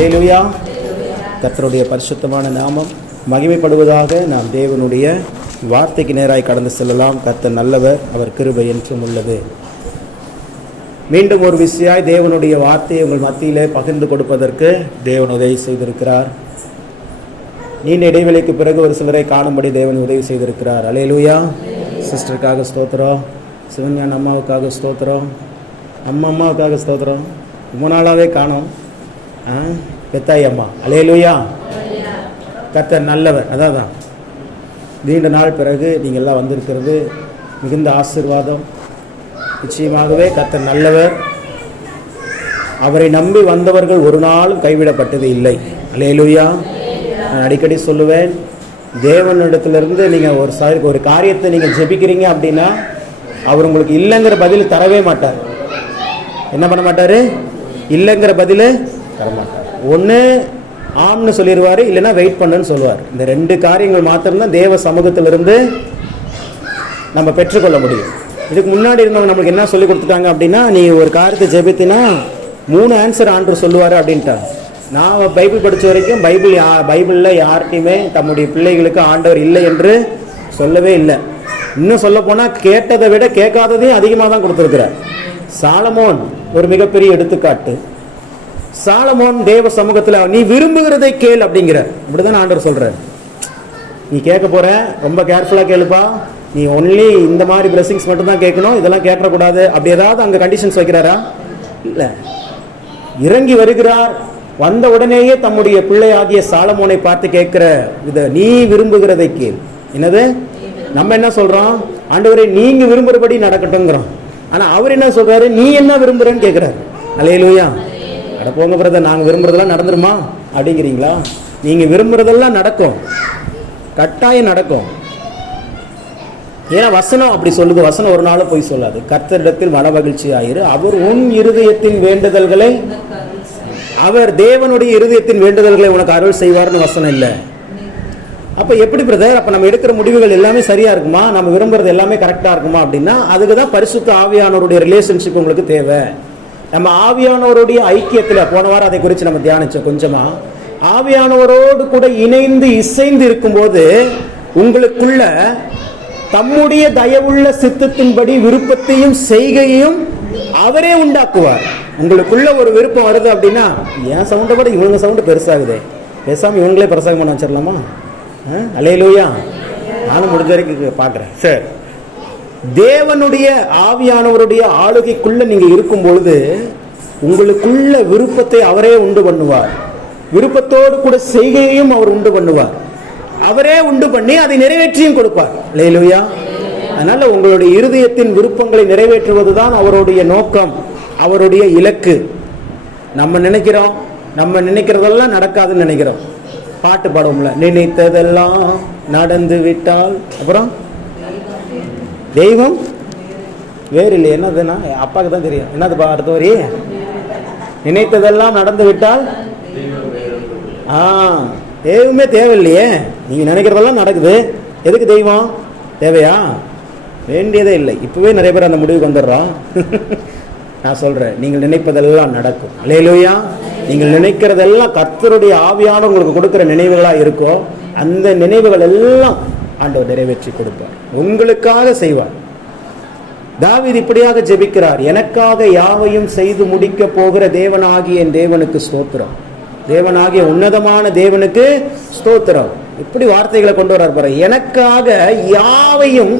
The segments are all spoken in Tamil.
அல்லேலூயா. கர்த்தருடைய பரிசுத்தமான நாமம் மகிமைப்படுவதாக. நாம் தேவனுடைய வார்த்தைக்கு நேராய் கடந்து செல்லலாம். கர்த்தர் நல்லவர், அவர் கிருபை என்றும் உள்ளது. மீண்டும் ஒரு விஷயாய் தேவனுடைய வார்த்தையை உங்கள் மத்தியிலே பகிர்ந்து கொடுப்பதற்கு தேவன் உதவி செய்திருக்கிறார். நீண்ட இடைவெளிக்கு பிறகு ஒரு சிலரை காணும்படி தேவன் உதவி செய்திருக்கிறார். அல்லேலூயா. சிஸ்டருக்காக ஸ்தோத்திரம், சிவஞான அம்மாவுக்காக ஸ்தோத்திரம், அம்மாவுக்காக ஸ்தோத்திரம். ரொம்ப நாளாகவே காணோம் பெத்தாய் அம்மா. அல்லேலூயா. கர்த்தர் நல்லவர். அதான் நீண்ட நாள் பிறகு நீங்கள் எல்லாம் வந்திருக்கிறது மிகுந்த ஆசீர்வாதம். நிச்சயமாகவே கர்த்தர் நல்லவர். அவரை நம்பி வந்தவர்கள் ஒரு நாளும் கைவிடப்பட்டது இல்லை. அல்லேலூயா. நான் அடிக்கடி சொல்லுவேன், தேவனிடத்திலிருந்து நீங்கள் ஒரு காரியத்தை நீங்கள் ஜெபிக்கிறீங்க அப்படின்னா அவர் உங்களுக்கு இல்லைங்கிற பதில் தரவே மாட்டார். என்ன பண்ண மாட்டார்? இல்லைங்கிற பதில் தரமாட்டார். ஒன்று ஆம்னு சொல்லிடுவார், இல்லைன்னா வெயிட் பண்ணுன்னு சொல்லுவார். இந்த ரெண்டு காரியங்கள் மாத்திரம்தான் தேவ சமூகத்திலிருந்து நம்ம பெற்றுக்கொள்ள முடியும். இதுக்கு முன்னாடி இருந்தவங்க நம்மளுக்கு என்ன சொல்லி கொடுத்துட்டாங்க அப்படின்னா, நீ ஒரு காரியத்தை ஜெபித்தினா 3 ஆன்சர் ஆண்டவர் சொல்லுவார் அப்படின்ட்டாங்க. நான் பைபிள் படித்த வரைக்கும் பைபிளில் யார்கிட்டையுமே தம்முடைய பிள்ளைகளுக்கு ஆண்டவர் இல்லை என்று சொல்லவே இல்லை. இன்னும் சொல்ல போனால் கேட்டதை விட கேட்காததையும் அதிகமாக தான் கொடுத்துருக்கிறார். சாலமோன் ஒரு மிகப்பெரிய எடுத்துக்காட்டு. சாலமோன் தேவ சமூகத்தில் நீ விரும்புகிறதை கேள் அப்படிங்கிறார். அப்படிதான் ஆண்டவர் சொல்றார். நீ கேட்க போற, ரொம்ப கேர்ஃபுல்லா கேளுப்பா, நீ ஒன்லி இந்த மாதிரி பிளெஸிங்ஸ் மட்டும் தான் கேட்கணும், இதெல்லாம் கேட்டக்கூடாது அப்படி ஏதாவது அங்க கண்டிஷன்ஸ் வைக்கிறாரா? இல்ல. இறங்கி வருகிறார். வந்த உடனேயே தம்முடைய பிள்ளையாகிய சாலமோனை பார்த்து கேட்கிற இத நீ விரும்புகிறதை கேள். என்னது? நம்ம என்ன சொல்றோம்? ஆண்டவரே நீங்க விரும்புறபடி நடக்கட்டும்ங்கிறோம். ஆனா அவர் என்ன சொல்றாரு? நீ என்ன விரும்புறன்னு கேட்கிறாரு. அல்லேலூயா. அட போங்க பிரதர், நாங்க விரும்புறதெல்லாம் நடந்துருமா அப்படிங்கிறீங்களா? நீங்க விரும்புறதெல்லாம் நடக்கும், கட்டாயம் நடக்கும். ஏன்னா வசனம் அப்படி சொல்லுது. வசனம் ஒரு நாளும் போய் சொல்லாது. கர்த்தரிடத்தில் மன மகிழ்ச்சி ஆயிரு, அவர் உன் இருதயத்தின் வேண்டுதல்களை, அவர் தேவனுடைய இருதயத்தின் வேண்டுதல்களை உனக்கு அருள் செய்வார்னு வசனம் இல்லை. அப்ப எப்படி பிரதர், அப்ப நம்ம எடுக்கிற முடிவுகள் எல்லாமே சரியா இருக்குமா, நம்ம விரும்புறது எல்லாமே கரெக்டா இருக்குமா அப்படின்னா, அதுக்குதான் பரிசுத்த ஆவியானவருடைய ரிலேஷன்ஷிப் உங்களுக்கு தேவை. நம்ம ஆவியானவருடைய ஐக்கியத்துல போன வாரம் அதை குறித்து நம்ம தியானிச்சோம் கொஞ்சமா. ஆவியானவரோடு கூட இணைந்து இசைந்து இருக்கும்போது உங்களுக்குள்ள தம்முடைய தயவுள்ள சித்தத்தின்படி விருப்பத்தையும் செய்கையும் அவரே உண்டாக்குவார். உங்களுக்குள்ள ஒரு விருப்பம் வருது அப்படின்னா, என் சவுண்டை விட இவங்க சவுண்டு பெருசாகுதே, பேசாம இவங்களே பிரசங்கம் பண்ண வச்சிடலாமா? அல்லேலூயா. நானும் முடிஞ்ச வரைக்கும் பார்க்குறேன். சரி, தேவனுடைய ஆவியானவருடைய ஆளுகைக்குள்ள நீங்க இருக்கும் பொழுது உங்களுக்குள்ள விருப்பத்தை அவரே உண்டு பண்ணுவார். விருப்பத்தோடு கூட செய்கையையும் அவர் உண்டு பண்ணுவார். அவரே உண்டு பண்ணி அதை நிறைவேற்றியும் கொடுப்பார். அல்லேலூயா. அதனால உங்களுடைய இருதயத்தின் விருப்பங்களை நிறைவேற்றுவதுதான் அவருடைய நோக்கம், அவருடைய இலக்கு. நம்ம நினைக்கிறதெல்லாம் நடக்காதுன்னு நினைக்கிறோம். பாட்டு பாடுவோம்ல, நினைத்ததெல்லாம் நடந்து விட்டால் அப்புறம் தெய்வம் வேறு இல்லை. என்னதுன்னா அப்பாவுக்கு தான் தெரியும். என்னது அடுத்த வரி? நினைத்ததெல்லாம் நடந்து விட்டால் தெய்வமே தேவையில்லையே. நீங்க நினைக்கிறதெல்லாம் நடக்குது, எதுக்கு தெய்வம் தேவையா? வேண்டியதே இல்லை. இப்பவே நிறைய பேர் அந்த முடிவுக்கு வந்துடுறோம். நான் சொல்றேன், நீங்கள் நினைப்பதெல்லாம் நடக்கும். அல்லேலூயா. நீங்கள் நினைக்கிறதெல்லாம் கர்த்தருடைய ஆவியான உங்களுக்கு கொடுக்கிற நினைவுகளா இருக்கோ, அந்த நினைவுகள் எல்லாம் ஆண்டவர் நிறைவேற்றி கொடுப்பார், உங்களுக்காக செய்வார். தாவீது இப்படியாக ஜெபிக்கிறார், எனக்காக யாவையும் செய்து முடிக்க போகிற தேவனாகிய என் தேவனுக்கு ஸ்தோத்திரம், தேவனாகிய உன்னதமான தேவனுக்கு ஸ்தோத்திரம். இப்படி வார்த்தைகளை கொண்டு வரார் பாரு. எனக்காக யாவையும்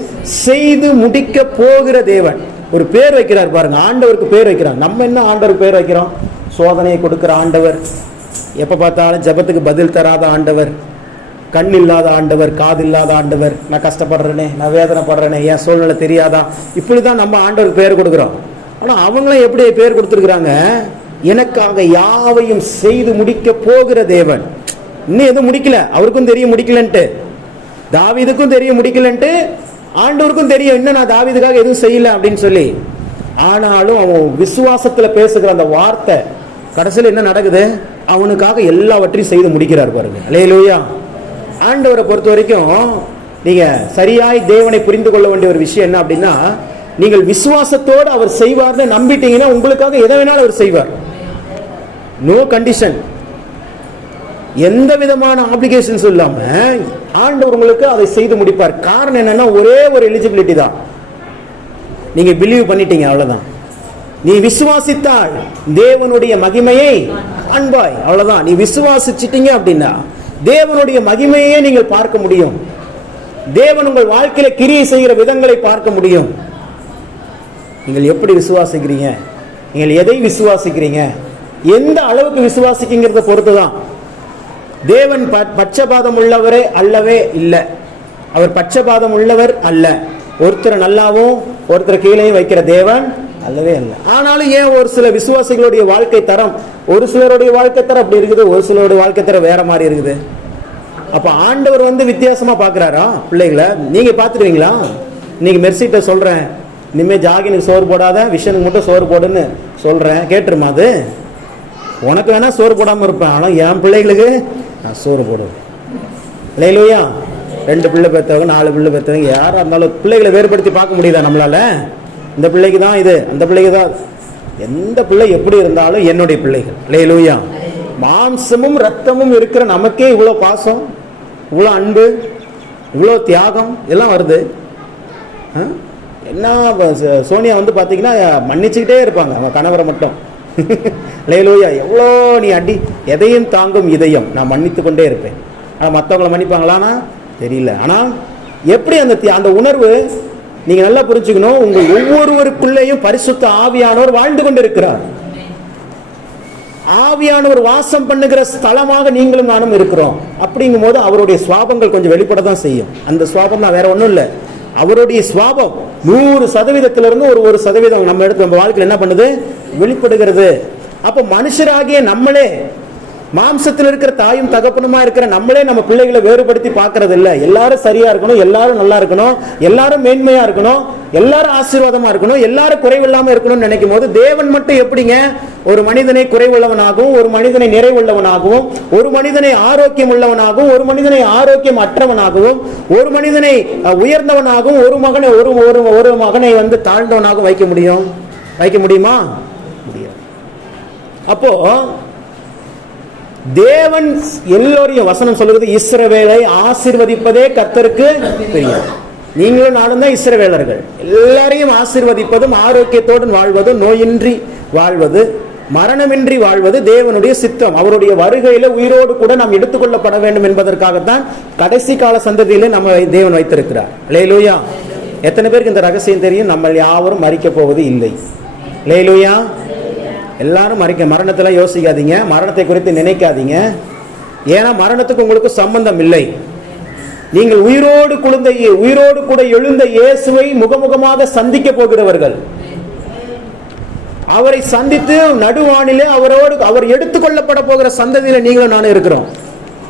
செய்து முடிக்க போகிற தேவன். ஒரு பேர் வைக்கிறார் பாருங்க, ஆண்டவருக்கு பேர் வைக்கிறார். நம்ம என்ன ஆண்டவருக்கு பேர் வைக்கிறோம்? சோதனையை கொடுக்கிற ஆண்டவர், எப்ப பார்த்தாலும் ஜெபத்துக்கு பதில் தராத ஆண்டவர், கண் இல்லாத ஆண்டவர், காது இல்லாத ஆண்டவர், நான் கஷ்டப்படுறேனே, நான் வேதனைப்படுறேனே, என் சூழ்நிலை தெரியாதா, இப்படிதான் நம்ம ஆண்டவருக்கு பேர் கொடுக்கிறோம். ஆனா அவங்களும் எப்படி பேர் கொடுத்துருக்குறாங்க? எனக்காக யாவையும் செய்து முடிக்க போகிற தேவன். இன்னும் எதுவும் முடிக்கல, அவருக்கும் தெரியும் முடிக்கலன்ட்டு, தாவீதுக்கும் தெரியும் முடிக்கலன்ட்டு, ஆண்டவருக்கும் தெரியும் இன்னும் நான் தாவீதுக்காக எதுவும் செய்யல அப்படின்னு சொல்லி. ஆனாலும் அவன் விசுவாசத்துல பேசுகிற அந்த வார்த்தை கடைசியில் என்ன நடக்குது? அவனுக்காக எல்லாவற்றையும் செய்து முடிக்கிறார் பாருங்க. அல்லேலூயா. ஆண்டவரை பொறுத்த வரைக்கும் நீங்க சரியாய் தேவனை புரிந்து கொள்ள வேண்டிய ஒரு விஷயம் என்ன அப்படின்னா, நீங்கள் விசுவாசத்தோடு அவர் செய்வார்னு நம்பிட்டீங்கன்னா உங்களுக்காக எதை வேணாலும் அவர் செய்வார். No condition. எந்த விதமான ஆப்ளிகேஷன்ஸ் இல்லாம ஆண்டவர் உங்களுக்கு அதை செய்து முடிப்பார். காரணம் என்னன்னா, ஒரே ஒரு எலிஜிபிலிட்டி தான். நீங்க பிலீவ் பண்ணிட்டீங்க, அவ்வளவுதான். நீ விசுவாசித்தால் தேவனுடைய மகிமையை காண்பாய், அவ்வளவுதான். நீ விசுவாசிச்சிட்டீங்க அப்படின்னா தேவனுடைய மகிமையே நீங்கள் பார்க்க முடியும். தேவன் உங்கள் வாழ்க்கையில கிரியை செய்கிற விதங்களை பார்க்க முடியும். நீங்கள் எப்படி விசுவாசிக்கிறீங்க, நீங்கள் எதை விசுவாசிக்கிறீங்க, எந்த அளவுக்கு விசுவாசிக்கிறத பொறுத்துதான். தேவன் பட்சபாதம் உள்ளவரே அல்லவே இல்லை. அவர் பட்சபாதம் உள்ளவர் அல்ல. ஒருத்தர் நல்லாவும் ஒருத்தர் கீழே வைக்கிற தேவன் அல்லவே அல்ல. ஆனாலும் ஏன் ஒரு சில விசுவாசிகளுடைய வாழ்க்கை தரம், ஒரு சிலருடைய வாழ்க்கை தரம் அப்படி இருக்குது, ஒரு சிலருடைய வாழ்க்கை தரம் வேற மாதிரி இருக்குது. அப்ப ஆண்டவர் வித்தியாசமா பாக்குறாரா பிள்ளைகளை? நீங்க பாத்துருவீங்களா? இன்னைக்கு மெர்சிட்ட சொல்றேன், இனிமே ஜாகினுக்கு சோறு போடாத, விஷனுக்கு மட்டும் சோறு போடுன்னு சொல்றேன், கேட்டுருமா? அது உனக்கு வேணா சோறு போடாம இருப்பேன், ஆனா என் பிள்ளைகளுக்கு நான் சோறு போடுவேன். இல்லையா? 2 பிள்ளை பெற்றவங்க 4 பிள்ளை பெற்றவங்க யாரா இருந்தாலும் பிள்ளைகளை வேறுபடுத்தி பார்க்க முடியுதா நம்மளால? இந்த பிள்ளைக்கு தான் இது, அந்த பிள்ளைக்கு தான். எந்த பிள்ளை எப்படி இருந்தாலும் என்னுடைய பிள்ளைகள். இல்லையா? மாம்சமும் ரத்தமும் இருக்கிற நமக்கே இவ்வளோ பாசம், இவ்வளோ அன்பு, இவ்வளோ தியாகம் எல்லாம் வருது. என்ன சோனியா பார்த்தீங்கன்னா மன்னிச்சுக்கிட்டே இருப்பாங்க அவங்க கணவரை மட்டும். லேலூயா, எவ்வளோ நீ அடி எதையும் தாங்கும் இதயம், நான் மன்னித்து கொண்டே இருப்பேன். ஆனால் மற்றவங்களை மன்னிப்பாங்களான்னா தெரியல. ஆனால் எப்படி அந்த உணர்வு நீங்க நல்லா புரிஞ்சுக்கணும். உங்கள் ஒவ்வொருவருக்குள்ளேயும் பரிசுத்த ஆவியானவர் வாழ்ந்து கொண்டு இருக்கிறார். ஆவியானவர் வாசம் பண்ணுகிற ஸ்தலமாக நீங்களும் நானும் இருக்கிறோம். அப்படிங்கும் போது அவருடைய சுவாபங்கள் கொஞ்சம் வெளிப்பட தான் செய்யும். அந்த சுவாபம் தான், வேற ஒன்றும் இல்லை. அவருடைய சுவாபம் 100%, ஒரு சதவீதம் நம்ம எடுத்து நம்ம வாழ்க்கையில் என்ன பண்ணுது? வெளிப்படுகிறது. அப்ப மனுஷராகிய நம்மளே, மாம்சத்தில் இருக்கிற தாயும் தகப்பனுமா இருக்கிற நம்மளே நம்ம பிள்ளைகளை வேறுபடுத்தி பார்க்கறது இல்லை. எல்லாரும் சரியா இருக்கணும், எல்லாரும் நல்லா இருக்கணும், எல்லாரும் மேன்மையா இருக்கணும், எல்லாரும் ஆசீர்வாதமா இருக்கணும், எல்லாரும் குறைவில்லாம இருக்கணும்னு நினைக்கும் போது தேவன் மட்டும் எப்படிங்க ஒரு மனிதனை குறைவுள்ளவனாகவும், ஒரு மனிதனை நிறைவுள்ளவனாகவும், ஒரு மனிதனை ஆரோக்கியம் உள்ளவனாகவும், ஒரு மனிதனை ஆரோக்கியம் அற்றவனாகவும், ஒரு மனிதனை உயர்ந்தவனாகவும், ஒரு மகனை தாழ்ந்தவனாகவும் வைக்க முடியுமா? முடியாது. அப்போ தேவன் எல்லோரையும், வசனம் சொல்லுகிறது, இஸ்ரவேலை ஆசீர்வதிப்பதே கர்த்தருக்கு தெரியும். நீங்களும் நானும் தான் இஸ்ரவேலர்கள். எல்லாரையும் ஆசீர்வதிப்பதும், ஆரோக்கியத்தோடு வாழ்வதும், நோயின்றி வாழ்வது, மரணமின்றி வாழ்வது தேவனுடைய சித்தம். அவருடைய வருகையில உயிரோடு கூட நாம் எடுத்துக்கொள்ளப்பட வேண்டும் என்பதற்காகத்தான் கடைசி கால சந்ததியில நம்ம தேவன் வைத்திருக்கிறார். அல்லேலூயா. எத்தனை பேருக்கு இந்த ரகசியம் தெரியும்? நம்ம யாவரும் மரிக்க போவது இல்லை. அல்லேலூயா. எல்லாரும் மரணத்தில் யோசிக்காதீங்க, மரணத்தை குறித்து நினைக்காதீங்க. ஏன்னா மரணத்துக்கு உங்களுக்கு சம்பந்தம் இல்லை. நீங்கள் உயிரோடு கூட எழுந்த இயேசுவை முகமுகமாக சந்திக்க போகிறவர்கள். அவரை சந்தித்து நடுவானிலே அவர் எடுத்துக்கொள்ளப்பட போகிற சந்ததியில நீங்களும் நானும் இருக்கிறோம்.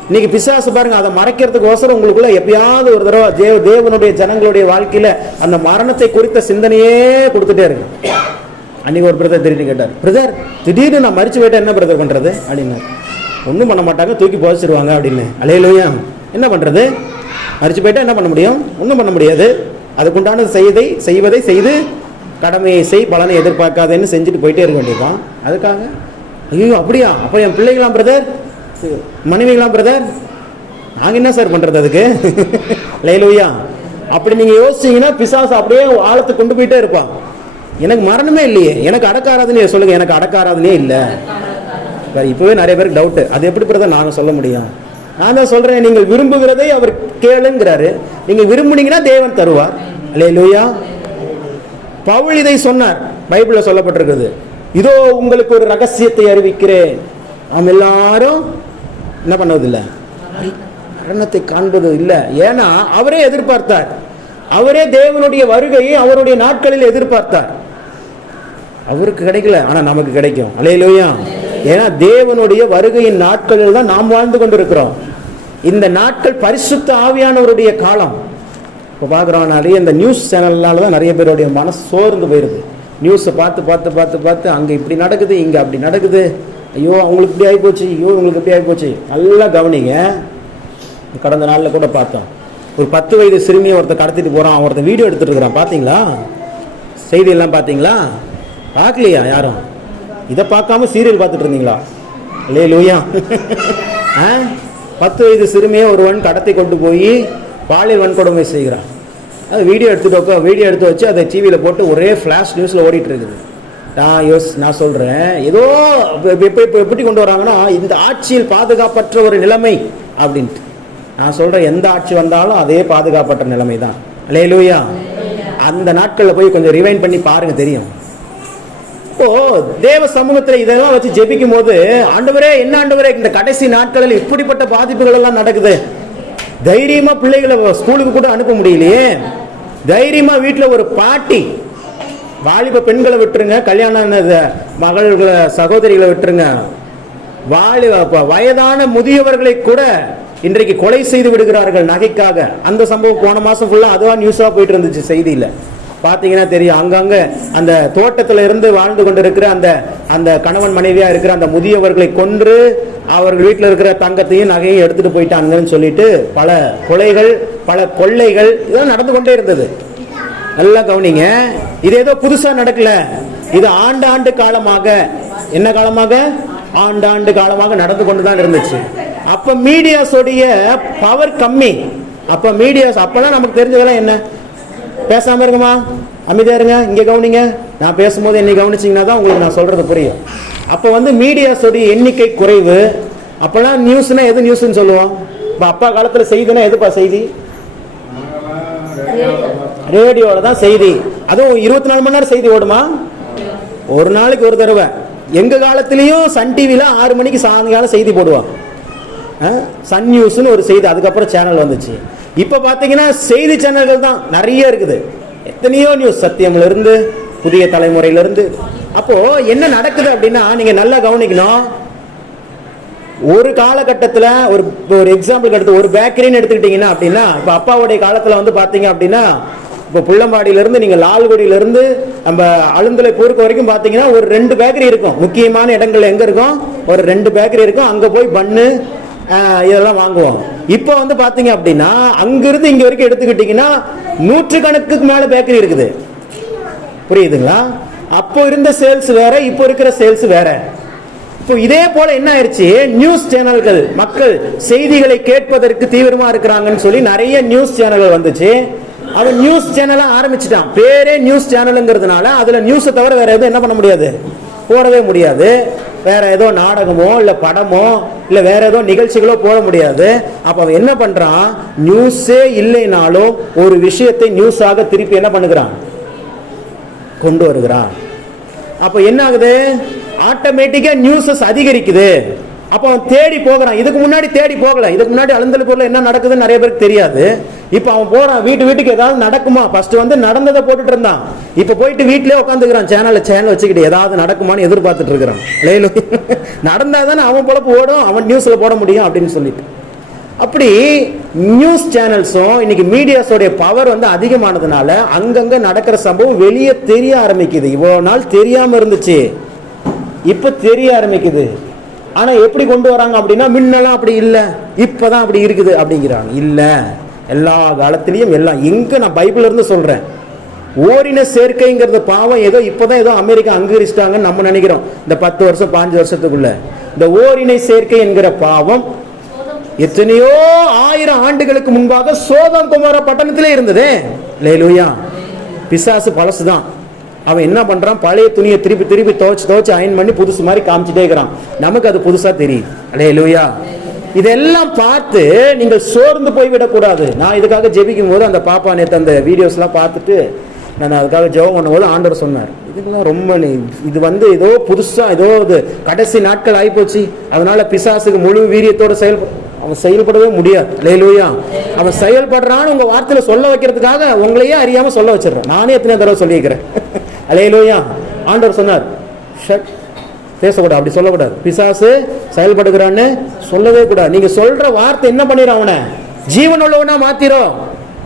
இன்னைக்கு பிசாசு பாருங்க, அதை மறைக்கிறதுக்கோசரம் உங்களுக்குள்ள எப்பயாவது ஒரு தடவை தேவனுடைய ஜனங்களுடைய வாழ்க்கையில அந்த மரணத்தை குறித்த சிந்தனையே கொடுத்துட்டே இருக்கு. அன்னைக்கு ஒரு பிரதர் திடீர்னு கேட்டார், பிரதர் திடீர்னு நான் மரிச்சு போயிட்டா என்ன பிரதர் பண்றது அப்படின்னு. ஒன்றும் பண்ண மாட்டாங்க, தூக்கி போதிச்சிருவாங்க அப்படின்னு. அல்லேலூயா. என்ன பண்றது? மரிச்சு போயிட்டா என்ன பண்ண முடியும்? ஒன்றும் பண்ண முடியாது. அதுக்குண்டான செய்வதை செய்து கடமையை செய், பலனை எதிர்பார்க்காதேன்னு செஞ்சுட்டு போயிட்டே இருக்க வேண்டியதான். அதுக்காக ஐயோ அப்படியா, அப்போ என் பிள்ளைகளாம் பிரதர், மனைவிகளாம் பிரதர், நாங்கள் என்ன சார் பண்றது அதுக்கு? அல்லேலூயா. அப்படி நீங்க யோசிச்சீங்கன்னா பிசாசு அப்படியே ஆழத்தை கொண்டு போயிட்டே இருப்பான். எனக்கு மரணமே இல்லையே, எனக்கு அடக்க ஆராதனையே சொல்லுங்க. எனக்கு அடக்க ஆராதனையே இல்லை. இப்பவே நிறைய பேருக்கு டவுட், அது எப்படி பிரதர் நாங்கள் சொல்ல முடியும்? நான் தான் சொல்றேன், நீங்கள் விரும்புகிறதை அவர் கேளுங்கிறாரு. நீங்க விரும்புனீங்கன்னா தேவன் தருவார். அல்லேலூயா. பவுல் இதை சொன்னார், பைபிள்ல சொல்லப்பட்டிருக்கிறது. இதோ உங்களுக்கு ஒரு ரகசியத்தை அறிவிக்கிறேன், நாம் எல்லாரும் என்ன பண்ணுவதில்லை, மரணத்தை காண்பது இல்லை. ஏன்னா அவரே எதிர்பார்த்தார், அவரே தேவனுடைய வருகையை அவருடைய நாட்களில் எதிர்பார்த்தார். அவருக்கு கிடைக்கல, ஆனா நமக்கு கிடைக்கும். அல்லேலூயா. ஏன்னா தேவனுடைய வருகையின் நாட்களில் தான் நாம் வாழ்ந்து கொண்டிருக்கிறோம். இந்த நாட்கள் பரிசுத்த ஆவியானவருடைய காலம். இப்போ பார்க்குறோம், நிறைய இந்த நியூஸ் சேனல்னால தான் நிறைய பேருடைய மனசு சோர்ந்து போயிருது. நியூஸை பார்த்து பார்த்து பார்த்து பார்த்து அங்கே இப்படி நடக்குது, இங்கே அப்படி நடக்குது, ஐயோ அவங்களுக்கு இப்படி ஆகிப்போச்சு, ஐயோ இவங்களுக்கு இப்படி ஆகிப்போச்சு. நல்லா கவனிங்க. கடந்த நாளில் கூட பார்த்தோம், ஒரு 10 வயது சிறுமியை ஒருத்தர் கடத்திட்டு போகிறான், ஒருத்தர் வீடியோ எடுத்துட்டு இருக்கிறான். பார்த்தீங்களா? செய்தியெல்லாம் பார்த்தீங்களா? பார்க்கலையா யாரும்? இதை பார்க்காம சீரியல் பார்த்துட்டு இருந்தீங்களா? அல்லேலூயா. 10 வயது சிறுமியை ஒருவன் கடத்தி கொண்டு போய் பாலியல் வன்கொடுமை செய்கிறான். அது வீடியோ எடுத்து வச்சு அதை டிவியில் போட்டு ஒரே ஃப்ளாஷ் நியூஸில் ஓடிட்டு இருக்குது. நான் சொல்கிறேன், ஏதோ எப்படி கொண்டு வராங்கன்னா இந்த ஆட்சியில் பாதுகாப்பற்ற ஒரு நிலைமை அப்படின்ட்டு. நான் சொல்கிறேன், எந்த ஆட்சி வந்தாலும் அதே பாதுகாப்பற்ற நிலைமை தான். அல்லேலூயா. அந்த நாட்களில் போய் கொஞ்சம் ரிவைண்ட் பண்ணி பாருங்க, தெரியும். இப்போ தேவ சமூகத்தில் இதெல்லாம் வச்சு ஜெபிக்கும் போது, ஆண்டவரே என்ன ஆண்டவரே, இந்த கடைசி நாட்களில் இப்படிப்பட்ட பாதிப்புகள் எல்லாம் நடக்குது, தைரியமா பிள்ளைகளை ஸ்கூலுக்கு கூட அனுப்ப முடியலையே, தைரியமா வீட்டில் ஒரு பாட்டி, வாலிப பெண்களை விட்டுருங்க, கல்யாணம் மகள்களை சகோதரிகளை விட்டுருங்க, வயதான முதியவர்களை கூட இன்றைக்கு கொலை செய்து விடுகிறார்கள் நகைக்காக. அந்த சம்பவம் போன மாசம் ஃபுல்லா அதுவா நியூஸா போயிட்டு இருந்துச்சு செய்தியில. பாத்தீங்கன்னா தெரியும், அங்கங்க அந்த தோட்டத்துல இருந்து வாழ்ந்து கொண்டிருக்கிற அந்த கணவன் மனைவியா இருக்கிற அந்த முதியவர்களை கொன்று அவர்கள் வீட்டில் இருக்கிற தங்கத்தையும் நகையும் எடுத்துட்டு போயிட்டாங்கன்னு சொல்லிட்டு பல கொலைகள், பல கொள்ளைகள் இதெல்லாம் நடந்து கொண்டே இருந்தது. நல்லா கவனிங்க, இது ஏதோ புதுசா நடக்கல, இது ஆண்டாண்டு காலமாக, என்ன காலமாக, ஆண்டாண்டு காலமாக நடந்து கொண்டுதான் இருந்துச்சு. அப்ப மீடியாஸோடைய பவர் கம்மி. அப்ப மீடியாஸ் அப்பதான் நமக்கு தெரிஞ்சதெல்லாம் என்ன, பேசாம இருங்கம்மா, அமைதியா இருங்க, இங்க கவனிங்க, நான் பேசும்போது என்னை கவனிச்சிங்கன்னா தான் உங்களுக்கு நான் சொல்றது புரியும். அப்ப மீடியாஸோடைய எண்ணிக்கை குறைவு. அப்பெல்லாம் நியூஸ்னா எது நியூஸ்ன்னு சொல்லுவோம். இப்ப அப்பா காலத்துல செய்தினா எதுப்பா செய்தி, ரேடியோல தான் செய்தி. அதுவும் 24 மணி நேரம் செய்தி ஓடுமா, ஒரு நாளைக்கு ஒரு தடவை. எங்க காலத்திலயும் சன் டிவில 6 மணிக்கு சாயங்காலம் செய்தி போடுவாங்க, சன் நியூஸ்னு ஒரு செய்தி. அதுக்கப்புறம் சேனல் வந்துச்சு. இப்ப பாத்தீங்கன்னா செய்தி சேனல்கள் தான் நிறைய இருக்குது, எத்தனையோ நியூஸ், சத்தியம்ல இருந்து புதிய தலைமுறையில இருந்து. அப்போ என்ன நடக்குது அப்படின்னா, நீங்க நல்லா கவனிக்கணும். ஒரு காலகட்டத்தில் ஒரு எக்ஸாம்பிள் எடுத்து ஒரு பேக்கரின்னு எடுத்துக்கிட்டீங்கன்னா அப்படின்னா, இப்போ அப்பாவுடைய காலத்தில் பாத்தீங்க அப்படின்னா, இப்போ புள்ளம்பாடியிலிருந்து நீங்க லால்குடியிலிருந்து நம்ம அழுந்தலை பூர்க்க வரைக்கும் பாத்தீங்கன்னா ஒரு 2 பேக்கரி இருக்கும். முக்கியமான இடங்கள்ல எங்க இருக்கும், ஒரு 2 பேக்கரி இருக்கும். அங்க போய் பன்னு இதெல்லாம் வாங்குவோம். இப்ப பாத்தீங்க அப்படின்னா அங்கிருந்து இங்க வரைக்கும் எடுத்துக்கிட்டீங்கன்னா 100 கணக்குக்கு மேல பேக்கரி இருக்குது. புரியுதுங்களா? அப்போ இருந்த சேல்ஸ் வேற, இப்போ இருக்கிற சேல்ஸ் வேற. இப்போ இதே போல என்ன ஆயிடுச்சு, நியூஸ் சேனல்கள், மக்கள் செய்திகளை கேட்பதற்கு தீவிரமா இருக்கிறாங்கன்னு சொல்லி நிறைய நியூஸ் சேனல்கள் வந்துச்சு. அவன் நியூஸ் சேனலா ஆரம்பிச்சுட்டான். பேரே நியூஸ் சேனலுங்கிறதுனால அதுல நியூஸ் தவிர வேற எதுவும் என்ன பண்ண முடியாது, போடவே முடியாது. வேற ஏதோ நாடகமோ இல்ல படமோ இல்ல வேற ஏதோ நிகழ்ச்சிகளோ போட முடியாது. அப்ப அவன் என்ன பண்றான், நியூஸே இல்லைனாலும் ஒரு விஷயத்தை நியூஸாக திருப்பி என்ன பண்ணுகிறான், கொண்டு வருகிறான். அப்ப என்ன ஆகுது, ஆட்டோமேட்டிக்கா நியூஸஸ் அதிகரிக்குது. அப்ப அவன் தேடி போகிறான். இதுக்கு முன்னாடி தேடி போகல. இதுக்கு முன்னாடி அழுந்தலுக்குள்ள என்ன நடக்குதுன்னு நிறைய பேருக்கு தெரியாது. இப்ப அவன் போறான், வீட்டுக்கு ஏதாவது நடக்குமா, ஃபர்ஸ்ட் நடந்ததை போட்டுட்டு இருந்தான். இப்ப போயிட்டு வீட்லயே உட்காந்துக்கிறான், சேனல் வச்சுக்கிட்டு ஏதாவது நடக்குமான்னு எதிர்பார்த்துட்டு இருக்கிறான். நடந்தாதானே அவன் பொழப்பு ஓடும், அவன் நியூஸ்ல போட முடியும் அப்படின்னு சொல்லிட்டு. அப்படி நியூஸ் சேனல்ஸும் இன்னைக்கு மீடியாஸோடைய பவர் அதிகமானதுனால அங்கங்க நடக்கிற சம்பவம் வெளியே தெரிய ஆரம்பிக்குது. இவ்வளவு நாள் தெரியாம இருந்துச்சு, இப்ப தெரிய ஆரம்பிக்குது. ஆனா எப்படி கொண்டு வராங்க அப்படின்னா, முன்னெல்லாம் அப்படி இல்ல, இப்பதான் அப்படி இருக்குது அப்படிங்கிறாங்க. இல்ல, எல்லா காலத்திலையும் எல்லாம். எங்க நான் பைபிள்ல இருந்து சொல்றேன். ஓரின சேர்க்கைங்கிறது பாவம் ஏதோ இப்பதான் ஏதோ அமெரிக்கா அங்கீகரிச்சிட்டாங்கன்னு நம்ம நினைக்கிறோம். இந்த 10 வருஷம் 5 வருஷத்துக்குள்ள இந்த ஓரினை சேர்க்கை என்கிற பாவம் எத்தனையோ 1000 ஆண்டுகளுக்கு முன்பாக சோதம் குமார பட்டணத்திலே இருந்தது. அல்லேலூயா. பிசாசு பழசுதான். அவன் என்ன பண்றான், பழைய துணியை திருப்பி துவைச்சு அயன் பண்ணி புதுசு மாதிரி காமிச்சிட்டே இருக்கிறான். நமக்கு அது புதுசா தெரியும். அல்லேலூயா. இதெல்லாம் பார்த்து நீங்கள் சோர்ந்து போய்விடக் கூடாது. நான் இதுக்காக ஜெபிக்கும் போது அந்த பாப்பா நேற்று அந்த வீடியோஸ் எல்லாம் பார்த்துட்டு நான் அதுக்காக ஜெபம் பண்ணும்போது ஆண்டவர் சொன்னார், இதுக்கெல்லாம் ரொம்ப இது ஏதோ புதுசா ஏதோ இது கடைசி நாட்கள் ஆகிப்போச்சு, அதனால பிசாசுக்கு முழு வீரியத்தோட அவன் செயல்படவே முடியாது. அல்லேலூயா. அவன் செயல்படுறான்னு உங்க வார்த்தையில சொல்ல வைக்கிறதுக்காக உங்களையே அறியாம சொல்ல வச்சிடறேன். நானே எத்தனை தடவை சொல்லியிருக்கிறேன். அல்லேலூயா. ஆண்டவர் சொன்னார், பேசக்கூடாது, அப்படி சொல்லக்கூடாது. பிசாசு செயல்படுகிறான்னு சொல்லவே கூடாது. நீங்க சொல்ற வார்த்தை என்ன பண்ணிடும், அவனை ஜீவன் உள்ளவனா மாத்திரும்.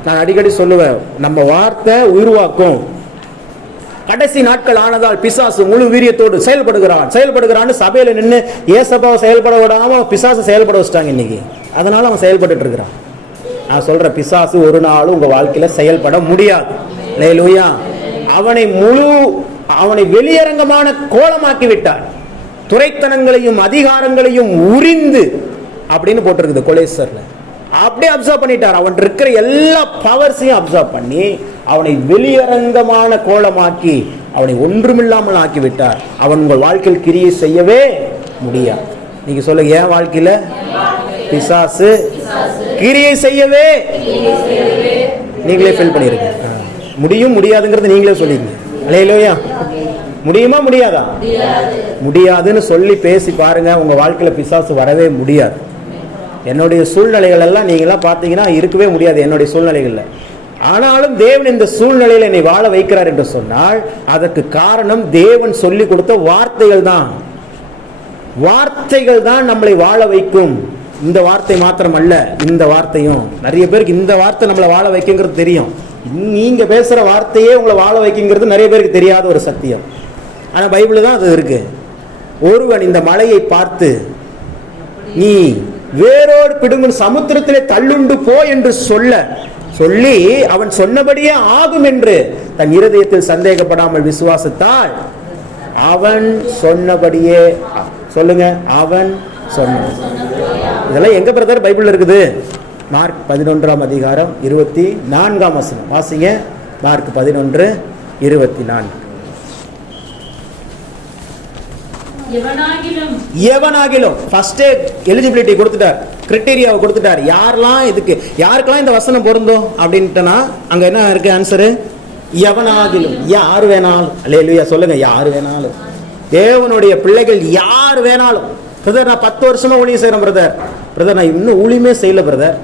நான் அடிக்கடி சொல்லுவேன், நம்ம வார்த்தை உருவாக்கும். கடைசி நாட்கள் ஆனதால் பிசாசு முழு வீரியத்தோடு செயல்படுகிறான்னு சபையில நின்று ஏசப்பாவை செயல்பட விடாம பிசாசு செயல்பட வச்சுட்டாங்க இன்னைக்கு. அதனால அவன் செயல்பட்டு இருக்கிறான். நான் சொல்ற பிசாசு ஒரு நாளும் உங்க வாழ்க்கையில செயல்பட முடியாது. அல்லேலூயா. அவனை வெளியரங்கமான கோலமாக்கி விட்டார். துரைத்தனங்களையும் அதிகாரங்களையும் உரிந்து அப்படின்னு போட்டிருக்குது கொலேசர்ல. அப்படியே அப்சர்வ் பண்ணிட்டார். அவன் இருக்கிற எல்லா பவர்ஸையும் அப்சர்வ் பண்ணி அவனை வெளியரங்கமான கோலமாக்கி அவனை ஒன்றுமில்லாமல் ஆக்கி விட்டார். அவன் உங்கள் வாழ்க்கையில் கிரியை செய்யவே முடியாது. நீங்க சொல்லுங்க, என் வாழ்க்கையில பிசாசு கிரியை செய்யவே நீங்களே ஃபீல் பண்ணிருக்கீங்க. முடியும் முடியாதுங்கிறது நீங்களே சொல்லிருக்கீங்க. அல்லேலூயா. முடியுமா முடியாதா? முடியாதுன்னு சொல்லி பேசி பாருங்க, உங்க வாழ்க்கையில பிசாசு வரவே முடியாது. என்னுடைய சூழ்நிலைகள் எல்லாம் நீங்களாம் பார்த்தீங்கன்னா இருக்கவே முடியாது என்னுடைய சூழ்நிலைகள்ல. ஆனாலும் தேவன் இந்த சூழ்நிலையில் என்னை வாழ வைக்கிறார் என்று சொன்னால் அதற்கு காரணம் தேவன் சொல்லி கொடுத்த வார்த்தைகள் தான். வார்த்தைகள் தான் நம்மளை வாழ வைக்கும். இந்த வார்த்தை மாத்திரம் அல்ல, இந்த வார்த்தையும். நிறைய பேருக்கு இந்த வார்த்தை நம்மளை வாழ வைக்குங்கிறது தெரியும். நீங்க பேசுற வார்த்தையே உங்களை வாழ வைக்குங்கிறது நிறைய பேருக்கு தெரியாத ஒரு சத்தியம். ஆனா பைபிள் தான் அது இருக்கு. ஒருவன் இந்த மலையை பார்த்து நீ வேரோடு பிடுங்கும் சமுத்திரத்திலே தள்ளுண்டு போ என்று சொல்லி அவன் சொன்னபடியே ஆகும் என்று தன் இருதயத்தில் சந்தேகப்படாமல் விசுவாசித்தால் அவன் சொன்னபடியே. சொல்லுங்க, அவன் சொன்ன. இதெல்லாம் எங்க பிரதர் பைபிள் இருக்குது? மார்க் 11ஆம் அதிகாரம் 24ஆம் வசனம் வாசிங்க. மார்க் 11:24. எவனாகிலும் ஃபர்ஸ்டே எலிஜிபிலிட்டி கொடுத்துட்டார், கிரைட்டீரியாவை கொடுத்துட்டார். யாருக்கெல்லாம் இந்த வசனம் பொருந்தும் அப்படின்ட்டுனா அங்க என்ன இருக்கு ஆன்சரு? எவனாகிலும், யார் வேணாலும். அல்லேலூயா. சொல்லுங்க, யார் வேணாலும். தேவனுடைய பிள்ளைகள் யார் வேணாலும். பிரதர், நான் 10 வருஷமா ஊழியம் செய்யறேன் பிரதர், நான் இன்னும் ஊழியமே செய்யல பிரதர்,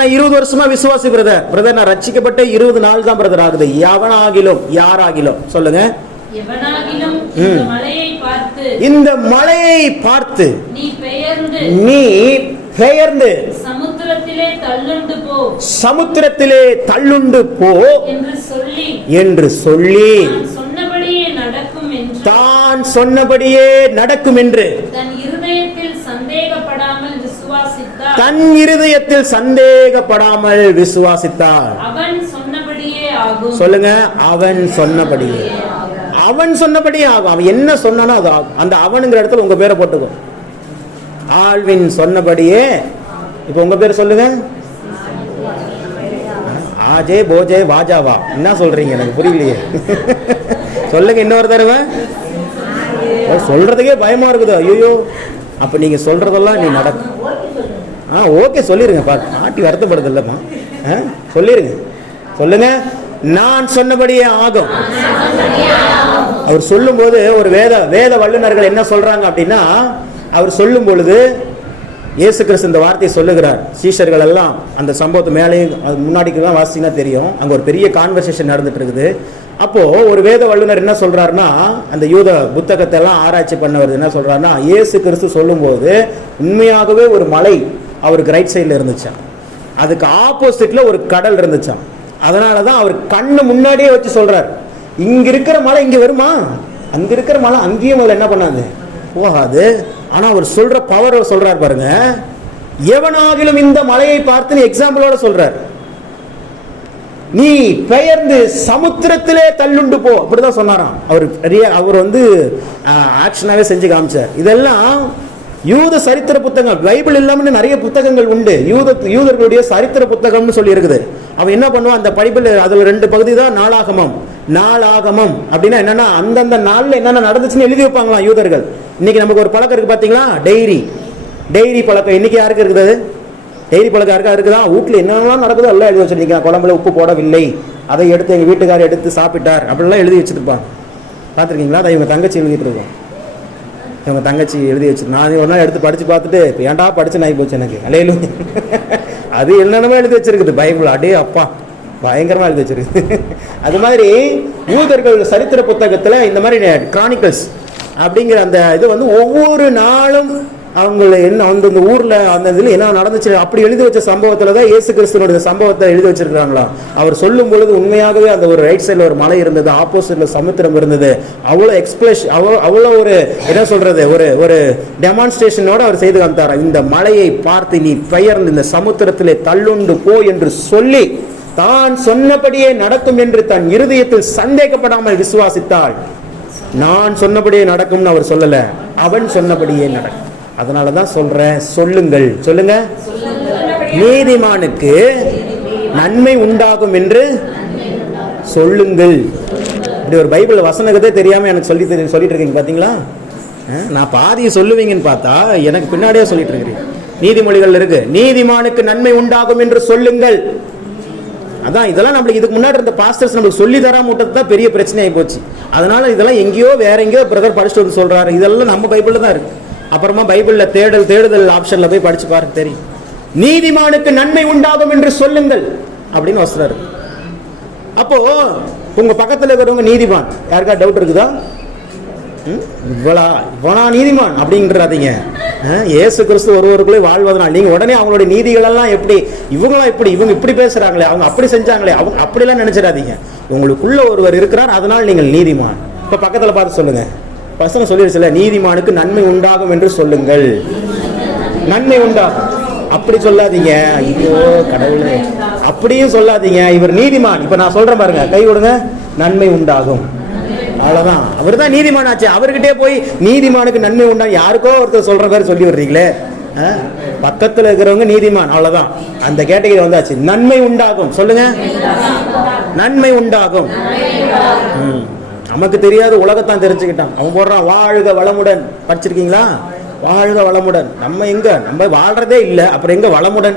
நான் 20 வருஷமா விசுவாசி பிரதர், நான் ரட்சிக்கப்பட்ட 20 நாள் தான் பிரதர் ஆகுது. எவனாகிலும், யாராகிலும். சொல்லுங்க, இந்த மலையை பார்த்து நீ பெயர்ந்து சமுத்திரத்திலே தள்ளுண்டு போ என்று சொல்லி தான் சொன்னபடியே நடக்கும் என்று தன் இருதயத்தில் சந்தேகப்படாமல் விசுவாசித்தார். சொல்லுங்க, அவன் சொன்னபடியே. அவன் சொன்னபடியே ஆகும். அவன் என்ன சொன்னானோ அது ஆகும். அந்த அவனுங்கிற இடத்துல உங்க பேரை போட்டுக்கும். ஆல்வின் சொன்னபடியே. இப்ப உங்க பேர் சொல்லுங்க. ஆஜே போஜே வாஜாவா என்ன சொல்றீங்க? எனக்கு புரியலையே. சொல்லுங்க இன்னொரு தடவை. சொல்றதுக்கே பயமா இருக்குது. ஐயோ, அப்ப நீங்க சொல்றதெல்லாம் நீ நடக்கும். ஓகே சொல்லிருங்க. பாட்டி வருத்தப்படுது இல்லம்மா, சொல்லிருங்க. சொல்லுங்க, நான் சொன்னபடியே ஆகும். அவர் சொல்லும் போது ஒரு வேத வல்லுநர்கள் என்ன சொல்றாங்க அப்படின்னா, அவர் சொல்லும் பொழுது இயேசு கிறிஸ்து இந்த வார்த்தையை சொல்லுகிறார். சீஷர்கள் எல்லாம் அந்த சம்பவத்து மேலேயும் முன்னாடிக்கு தான் வாசினா தெரியும். அங்க ஒரு பெரிய கான்வர்சேஷன் நடந்துட்டு இருக்குது. அப்போ ஒரு வேத வல்லுநர் என்ன சொல்றாருன்னா, அந்த யூத புத்தகத்தை எல்லாம் ஆராய்ச்சி பண்ணவர் என்ன சொல்றாருன்னா, இயேசு கிறிஸ்து சொல்லும் போது உண்மையாகவே ஒரு மலை அவருக்கு ரைட் சைட்ல இருந்துச்சான், அதுக்கு ஆப்போசிட்ல ஒரு கடல் இருந்துச்சான். அதனாலதான் அவர் கண்ணு முன்னாடியே வச்சு சொல்றாரு, இங்க இருக்கிற மலை இங்க வருமா, அங்க இருக்கிற மலை அங்கேயும் முதல்ல என்ன பண்ணாது, போகாது. ஆனா அவர் சொல்ற பவர் சொல்றாரு பாருங்க. எவனாகிலும் இந்த மலையை பார்த்து எக்ஸாம்பிளோட சொல்றார், நீ பெயர்ந்து சமுத்திரத்திலே தள்ளுண்டு போ, அப்படிதான் சொன்னாராம். அவர் வந்து ஆக்ஷனாவே செஞ்சு காமிச்சார். இதெல்லாம் யூத சரித்திர புத்தகங்கள். பைபிள் இல்லாம நிறைய புத்தகங்கள் உண்டு. யூதர்களுடைய சரித்திர புத்தகம்னு சொல்லி இருக்குது. அவன் என்ன பண்ணுவான், அந்த பைபிள் அதுல 2 பகுதி தான் நாளாகமம். நாளாகமம் அப்படின்னா என்னன்னா, அந்தந்த நாள்ல என்னென்ன நடந்துச்சுன்னு எழுதி வைப்பாங்களாம் யூதர்கள். இன்னைக்கு நமக்கு ஒரு பழக்கம் இருக்கு பாத்தீங்களா, டெய்ரி பழக்கம். இன்னைக்கு யாருக்கு இருக்குது டெய்ரி பழக்கம்? யாருக்கா இருக்குதா? வீட்டுல என்னெல்லாம் நடக்குதோ எல்லாம் எழுதி வச்சிருக்கீங்க. குழம்புல உப்பு போடவில்லை, அதை எடுத்து எங்க வீட்டுக்காரர் எடுத்து சாப்பிட்டார் அப்படிலாம் எழுதி வச்சிருப்பான். பாத்திருக்கீங்களா? அதை இவங்க தங்கச்சி எழுதிட்டு இருக்கோம். இவங்க தங்கச்சி எழுதி வச்சு நான் ஒரு நாள் எடுத்து படிச்சு பார்த்துட்டு, ஏன்டா படிச்சு நாய் போச்சு எனக்கு. அலையிலும் அது என்னென்னமோ எழுதி வச்சிருக்குது பைபிள். அடே அப்பா, பயங்கரமா எழுதி வச்சிருக்கு. அது மாதிரி யூதர்கள் சரித்திர புத்தகத்துல இந்த மாதிரி கிரானிக்கல்ஸ் அப்படிங்கிற அந்த இது வந்து ஒவ்வொரு நாளும் அவங்களை என்ன அந்த ஊர்ல அந்த இதுல என்ன நடந்துச்சு அப்படி எழுதி வச்ச சம்பவத்துலதான் இயேசு கிறிஸ்துவோட சம்பவத்தை எழுதி வச்சிருக்காங்களா. அவர் சொல்லும் பொழுது உண்மையாகவே அந்த ஒரு ரைட் சைட்ல ஒரு மலை இருந்தது, ஆப்போசிட்ல சமுத்திரம் இருந்தது. அவ்வளவு எக்ஸ்பிரஷன், அவ்வளவு ஒரு என்ன சொல்றது, ஒரு டெமான்ஸ்ட்ரேஷனோட அவர் செய்து காமித்தார். இந்த மலையை பார்த்து நீ பெயர்ந்து இந்த சமுத்திரத்திலே தள்ளுண்டு போ என்று சொல்லி தான் சொன்னபடியே நடக்கும் என்று தன் இருதயத்தில் சந்தேகப்படாமல் விசுவாசித்தாள். நான் சொன்னபடியே நடக்கும்னு அவர் சொல்லல, அவன் சொன்னபடியே நடக்கும். அதனால தான் சொல்றேன், சொல்லுங்கள். சொல்லுங்க, நீதிமானுக்கு நன்மை உண்டாகும் என்று சொல்லுங்கள். இப்படி ஒரு பைபிள் வசனத்தை தெரியாம எனக்கு சொல்லிட்டு இருக்கீங்க பாத்தீங்களா? நான் பாதியை சொல்லுவீங்கன்னு பார்த்தா எனக்கு பின்னாடியே சொல்லிட்டு இருக்கிறீங்க. நீதிமொழிகள் இருக்கு, நீதிமானுக்கு நன்மை உண்டாகும் என்று சொல்லுங்கள். அதான் இதெல்லாம் நம்மளுக்கு இதுக்கு முன்னாடி இருந்த பாஸ்டர்ஸ் நம்மளுக்கு சொல்லி தராம விட்டது தான் பெரிய பிரச்சனையாகி போச்சு. அதனால இதெல்லாம் எங்கேயோ வேற எங்கேயோ பிரதர் படிச்சுட்டு வந்து சொல்றாரு. இதெல்லாம் நம்ம பைபிள்ல தான் இருக்கு. அப்புறமா பைபிள்ல தேடுதல் ஆப்ஷன்ல போய் படிச்சு பாருங்க, தெரியும். நீதிமானுக்கு நன்மை உண்டாகும் என்று சொல்லுங்கள் அப்படின்னு வசனம். அப்போ உங்க பக்கத்துல இருக்கிறவங்க நீதிமான், யாருக்கா டவுட் இருக்குதா? இவனா நீதிமான் அப்படின்றாதீங்க. இயேசு கிறிஸ்து ஒருவருக்குள்ளே வாழ்வதனால் நீங்க உடனே அவங்களுடைய நீதிகள் எல்லாம் எப்படி, இவங்களாம் எப்படி, இவங்க இப்படி பேசுறாங்களே, அவங்க அப்படி செஞ்சாங்களே, அவங்க அப்படிலாம் நினைச்சிடாதீங்க. உங்களுக்குள்ள ஒருவர் இருக்கிறார், அதனால் நீங்கள் நீதிமான். இப்ப பக்கத்துல பார்த்து சொல்லுங்க, வசனம் சொல்லிடுச்சுல, நீதிமானுக்கு நன்மை உண்டாகும் என்று சொல்லுங்கள். நன்மை உண்டாகும் அப்படி சொல்லாதீங்க. ஐயோ கடவுளே, அப்படியும் சொல்லாதீங்க. இவர் நீதிமான். இப்ப நான் சொல்றேன் பாருங்க, கை விடுங்க. நன்மை உண்டாகும், அவ்வளவுதான். அவர் தான் நீதிமான் ஆச்சு. அவர்கிட்டே போய் நீதிமானுக்கு நன்மை உண்டாகும் யாருக்கோ ஒருத்தர் சொல்ற மாதிரி சொல்லி வர்றீங்களே. பக்கத்துல இருக்கிறவங்க நீதிமான், அவ்வளவுதான். அந்த கேட்டகரி வந்தாச்சு. நன்மை உண்டாகும், சொல்லுங்க, நன்மை உண்டாகும். நமக்கு தெரியாது, உலகத்தான் தெரிஞ்சுக்கிட்டான். அவன் போடுறான் வாழ்க வளமுடன். படிச்சிருக்கீங்களா? வாழ்க வளமுடன். நம்ம வாழ்றதே இல்லை, அப்புறம் எங்க வளமுடன்?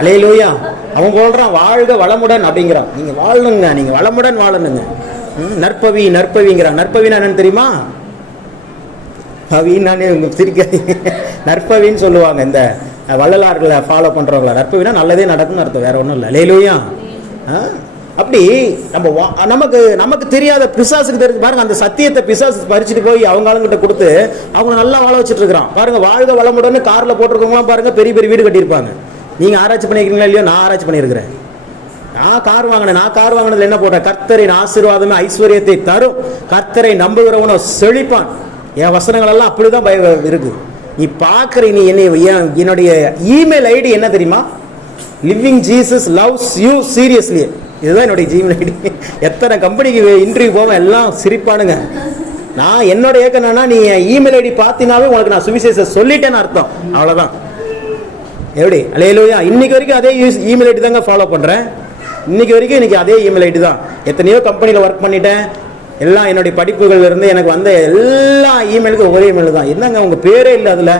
அல்லேலூயா. அவன் போடுறான் வாழ்க வளமுடன் அப்படிங்கிறான். நீங்க வாழணுங்க, நீங்க வளமுடன் வாழணுங்க. நற்பவி நற்பவிங்கிறான். நற்பவின்னா என்னன்னு தெரியுமா? பவின்னானே சிரிக்காதீங்க. நற்பவின்னு சொல்லுவாங்க இந்த வள்ளலார்களை ஃபாலோ பண்றவங்கள. நற்பவினா நல்லதே நடக்கும்னு அர்த்தம், வேற ஒன்றும் இல்லை. அல்லேலூயா. அப்படி நமக்கு தெரியாத பிசாசுக்கு தெரிஞ்சு பாருங்க, அந்த சத்தியத்தை பிசாசு பறிச்சுட்டு போய் அவங்க ஆளுங்கிட்ட கொடுத்து அவங்க நல்லா வாழ வச்சுட்டு இருக்கிறான். பாருங்க, வாழ்க வளமுடன் கார்ல போட்டிருக்கவங்களாம் பாருங்க பெரிய பெரிய வீடு கட்டியிருப்பாங்க. நீங்க ஆராய்ச்சி பண்ணிருக்கீங்களா இல்லையோ? நான் ஆராய்ச்சி பண்ணியிருக்கிறேன். நான் கார் வாங்கினதுல என்ன போட்டேன்? கர்த்தரின் ஆசீர்வாதமே ஐஸ்வர்யத்தை தரும், கர்த்தரை நம்புகிறவனோ செழிப்பான். என் வசனங்கள் எல்லாம் அப்படிதான் இருக்கு. நீ பாக்குற, நீ என்னுடைய இமெயில் ஐடி என்ன தெரியுமா? Living Jesus loves you seriously. இதுதான் என்னுடைய ஜிமெயில் ஐடி. எத்தனை கம்பெனிக்கு இன்டர்வியூ போவேன், எல்லாம் சிரிப்பானுங்க. நான் என்னோட ஏக்கனா, நீ இமெயில் ஐடி பார்த்தீங்கன்னாவே உனக்கு நான் சுவிசேஷம் சொல்லிட்டேன்னு அர்த்தம், அவ்வளவுதான். எப்படி? அல்லேலூயா. இன்னைக்கு வரைக்கும் அதே இமெயில் ஐடி தாங்க ஃபாலோ பண்றேன். இன்னைக்கு அதே இமெயில் ஐடி தான். எத்தனையோ கம்பெனியில் ஒர்க் பண்ணிட்டேன். எல்லாம் என்னுடைய படிப்புகள் இருந்து எனக்கு வந்த எல்லா இமெயிலுக்கும் ஒரே இமெயில் தான். என்னங்க உங்க பேரே இல்லை அதுல?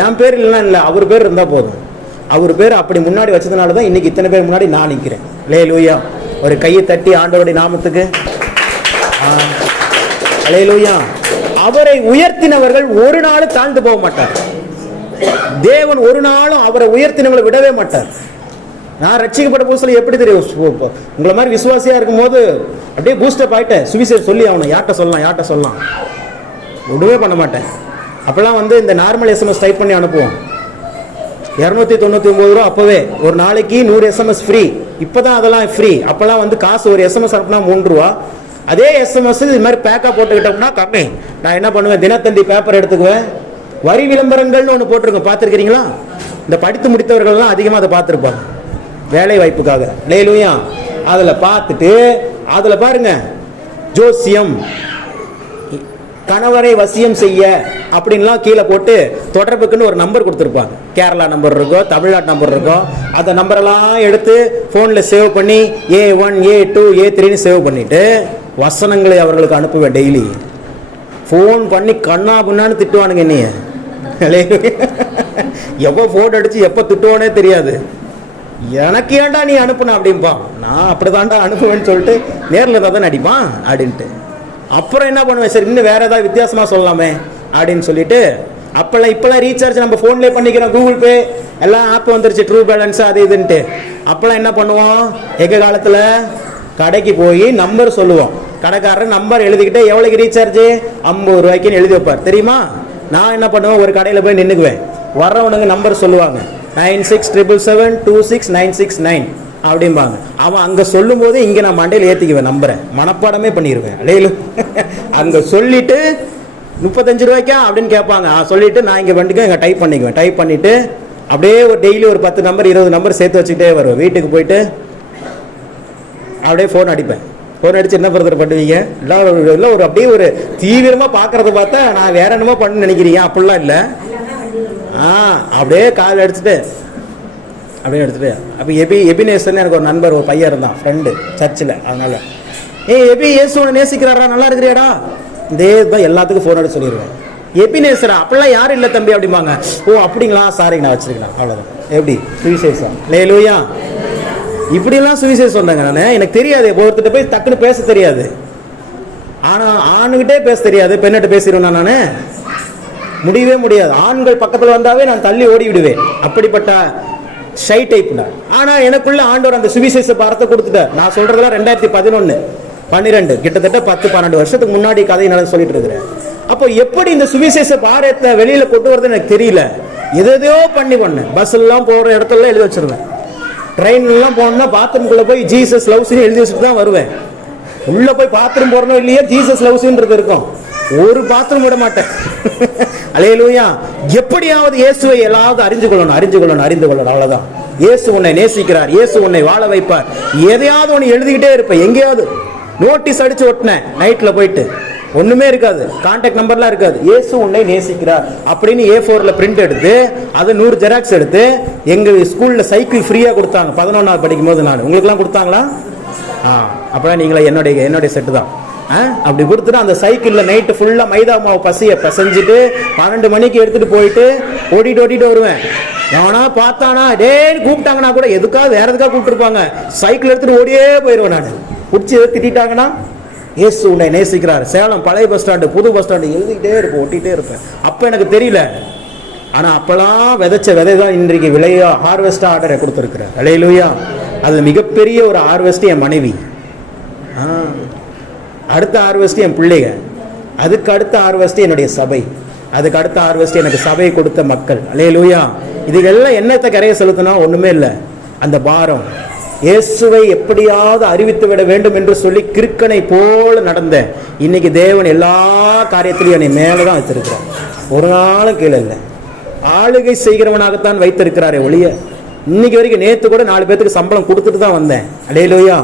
என் பேர் இல்லைன்னா இல்லை, அவர் பேர் இருந்தா போதும். அவர் பேர் அப்படி முன்னாடி வச்சதுனால தான் இன்னைக்கு இத்தனை பேர் முன்னாடி நான் நிற்கிறேன். அல்லேலூயா. ஒரு கையை தட்டி ஆண்டவருடைய நாமத்துக்கு. அல்லேலூயா. அவரை உயர்த்தினவர்கள் ஒரு நாள் தாழ்ந்து போக மாட்டார். தேவன் ஒரு நாளும் அவரை உயர்த்தினவங்களை விடவே மாட்டார். நான் ரட்சிக்கப்பட்ட புதுசுல எப்படி தெரியும், உங்களை மாதிரி விசுவாசியா இருக்கும் போது அப்படியே பூஸ்டப் ஆயிட்டேன். சுவிசேஷம் சொல்லி அவனை யார்கிட்ட சொல்லலாம் விடவே பண்ண மாட்டேன். அப்பெல்லாம் இந்த நார்மல் SMS டைப் பண்ணி அனுப்புவோம். 299 ரூபா அப்பவே. ஒரு நாளைக்கு 100 SMS ஃப்ரீ. இப்பதான் அதெல்லாம் ஃப்ரீ. அப்பெல்லாம் காசு ஒரு SMS அனுப்புனா 3 ரூபா. அதே SMS இது மாதிரி பேக்கா போட்டுக்கிட்டோம்னா கம்மி. நான் என்ன பண்ணுவேன், தினத்தந்தி பேப்பர் எடுத்துக்குவேன். வரி விளம்பரங்கள்னு ஒன்று போட்டிருக்கோம், பார்த்துருக்கிறீங்களா? இந்த படித்து முடித்தவர்கள்லாம் அதிகமாக அதை பார்த்துருப்பாங்க, வேலை வாய்ப்புக்காக. அல்லேலூயா. அதில் பார்த்துட்டு அதில் பாருங்க, ஜோசியம், கணவரை வசியம் செய்ய அப்படின்லாம் கீழே போட்டு தொடர்புக்குன்னு ஒரு நம்பர் கொடுத்துருப்பாங்க. கேரளா நம்பர் இருக்கோ, தமிழ்நாட்டு நம்பர் இருக்கோ, அந்த நம்பரெல்லாம் எடுத்து ஃபோனில் சேவ் பண்ணி A1 A2 A3ன்னு சேவ் பண்ணிட்டு வசனங்களை அவர்களுக்கு அனுப்புவேன். டெய்லி ஃபோன் பண்ணி கண்ணா புண்ணான்னு திட்டுவானுங்க என்னைய. எப்போ ஃபோன் அடிச்சு எப்போ திட்டுவானே தெரியாது. எனக்கு ஏன்டா நீ அனுப்புன அப்படின்பா. நான் அப்படிதான்டா அனுப்புவேன்னு சொல்லிட்டு நேரில் இருந்தால் தான் அடிப்பான் அப்படின்ட்டு. அப்புறம் என்ன பண்ணுவேன், சரி இன்னும் வேற ஏதாவது வித்தியாசமா சொல்லலாமே அப்படின்னு சொல்லிட்டு, இப்பெல்லாம் ரீசார்ஜ் நம்ம போன்லேயே பண்ணிக்கிறோம், கூகுள் பே எல்லாம் ஆப் வந்துருச்சு, ட்ரூ பேலன்ஸ் அது இதுன்ட்டு. அப்பெல்லாம் என்ன பண்ணுவோம், எங்க காலத்துல கடைக்கு போய் நம்பர் சொல்லுவோம். கடைக்காரர் நம்பர் எழுதிக்கிட்டு எவ்வளவுக்கு ரீசார்ஜ் 50 ரூபாய்க்குன்னு எழுதி வைப்பார் தெரியுமா. நான் என்ன பண்ணுவேன், ஒரு கடையில் போய் நின்றுக்குவேன். வர்றவனுங்க நம்பர் சொல்லுவாங்க, 9677226969 அப்படிம்பாங்க. அவன் அங்கே சொல்லும் போது இங்கே நான் மண்டையில் ஏற்றிக்குவேன், நம்பரை மனப்பாடமே பண்ணிடுவேன். அடையில அங்கே சொல்லிட்டு 35 ரூபாய்க்கா அப்படின்னு கேட்பாங்க. சொல்லிட்டு நான் இங்கே வந்துட்டு இங்கே டைப் பண்ணிக்குவேன். டைப் பண்ணிட்டு அப்படியே ஒரு டெய்லி ஒரு 10 நம்பர் 20 நம்பர் சேர்த்து வச்சுக்கிட்டே வருவேன். வீட்டுக்கு போயிட்டு அப்படியே ஃபோன் அடிப்பேன். ஃபோன் அடிச்சு என்ன பிரதர் பண்ணுவீங்க, இல்லை ஒரு அப்படியே ஒரு தீவிரமாக பார்க்கறத பார்த்தா நான் வேற என்னமோ பண்ணு நினைக்கிறீங்க. அப்படிலாம் இல்லை, அப்படியே கால் எடுத்துட்டு அப்படியே எடுத்துட்டு அப்போ எபினேசன் எனக்கு ஒரு நண்பர், ஒரு பையன் இருந்தான், ஃப்ரெண்டு சர்ச்சில். அதனால எபி இயேசுவை நேசிக்கிறாரா, நல்லா இருக்கிறியாடா, இதே தான் எல்லாத்துக்கும் ஃபோன் எடுத்து சொல்லிடுவேன். எபினேசரா அப்படிலாம் யாரும் இல்லை தம்பி அப்படிம்பாங்க. ஓ அப்படிங்களா, சாரி நான் வச்சிருக்கேன், அவ்வளோதான். எப்படி சுவிசேஷம், லேலூயா. இப்படிலாம் சுவிசேஷம் சொன்னாங்க. நான் எனக்கு தெரியாது, ஒருத்தட்ட போய் டக்குன்னு பேச தெரியாது. ஆனால் ஆணுகிட்டே பேச தெரியாது, பெண்ணிட்ட பேசிடுவேன் நான் முடியவே முடியாது. ஆண்கள் பக்கத்தில் வந்தாவே நான் தள்ளி ஓடி விடுவேன், அப்படிப்பட்ட ஷை டைப் தான். ஆனால் எனக்குள்ள ஆண்டவர் அந்த சுவிசேஷ பாரத்தை கொடுத்துட்டார். நான் சொல்றதெல்லாம் 2011, 12, கிட்டத்தட்ட 10-12 வருஷத்துக்கு முன்னாடி கதை நான் சொல்லிட்டு இருக்கிறேன். அப்போ எப்படி இந்த சுவிசேஷ பாரத்தை வெளியில கொண்டு வரதுன்னு எனக்கு தெரியல. எதையோ பண்ணேன். பஸ் எல்லாம் போற இடத்துல எழுதி வச்சிருவேன். ட்ரெயின் எல்லாம் போனோம்னா பாத்ரூம்குள்ள போய் ஜீசஸ் லவ்ஸ்னு எழுதி வச்சுட்டு தான் வருவேன். உள்ள போய் பாத்ரூம் போறனோ இல்லையே ஜீசஸ் லவ்ஸ்ன்றது இருக்கும். ஒரு பாத்ரூம் விட மாட்டேன். அல்லேலூயா. எப்படியாவது இயேசுவை எல்லாவது அறிந்து கொள்ளணும். அவ்வளவுதான். இயேசு உன்னை நேசிக்கிறார், இயேசு உன்னை வாழ வைப்பார். எதையாவது ஒன்று எழுதிக்கிட்டே இருப்பேன். எங்கேயாவது நோட்டீஸ் அடிச்சு ஒட்டினேன், நைட்ல போயிட்டு ஒண்ணுமே இருக்காது, கான்டாக்ட் நம்பர்லாம் இருக்காது. இயேசு உன்னை நேசிக்கிறார் அப்படின்னு A4ல பிரிண்ட் எடுத்து அதை 100 ஜெராக்ஸ் எடுத்து எங்க ஸ்கூல்ல சைக்கிள் ஃப்ரீயா கொடுத்தாங்க 11ஆவது படிக்கும் போது. நான் உங்களுக்கு எல்லாம் கொடுத்தாங்களா? அப்பதான் நீங்களா என்னுடைய செட்டு தான். அப்படி கொடுத்துட்டு அந்த சைக்கிள்ல நைட்டு ஃபுல்லா மைதா மாவு பசிய பசைஞ்சிட்டு 12 மணிக்கு எடுத்துட்டு போயிட்டு ஓடிட்டு வருவேன். எவனா பார்த்தானா டேன்னு கூப்பிட்டாங்கன்னா கூட எதுக்காக வேற எதுக்காக கூப்பிட்டுருப்பாங்க, சைக்கிள் எடுத்துட்டு ஓடியே போயிடுவேன். நான் பிடிச்சி எதை திட்டாங்கன்னா இயேசு உன்னை நேசிக்கிறார். சேலம் பழைய பஸ் ஸ்டாண்டு, புது பஸ் ஸ்டாண்டு எழுதிக்கிட்டே இருப்பேன், ஒட்டிகிட்டே இருப்பேன். அப்போ எனக்கு தெரியல. ஆனால் அப்பெல்லாம் விதைச்ச விதை தான் இன்றைக்கு விளையா ஹார்வெஸ்டாக ஆர்டரை கொடுத்துருக்குறேன். அல்லேலூயா. அது மிகப்பெரிய ஒரு ஹார்வெஸ்ட் என் மனைவி, அடுத்த ஹார்வெஸ்ட் என் பிள்ளைங்க, அதுக்கு அடுத்த ஹார்வெஸ்ட் என்னுடைய சபை, அதுக்கு அடுத்த ஹார்வெஸ்ட் எனக்கு சபையை கொடுத்த மக்கள். அல்லேலூயா. இதுக்கெல்லாம் என்னத்தை கரையை செலுத்தினா ஒன்றுமே இல்லை. அந்த பாரம் இயேசுவை எப்படியாவது அறிவித்து விட வேண்டும் என்று சொல்லி கிறுக்கனை போல நடந்த இன்னைக்கு தேவன் எல்லா காரியத்திலையும் என்னை மேலதான் வைத்திருக்கிறார். ஒரு நாளும் கீழே இல்லை. ஆளுகை செய்கிறவனாகத்தான் வைத்திருக்கிறாரே ஒழிய இன்னைக்கு வரைக்கும் நேற்று கூட 4 பேருக்கு சம்பளம் கொடுத்துட்டு தான் வந்தேன். அல்லேலூயா.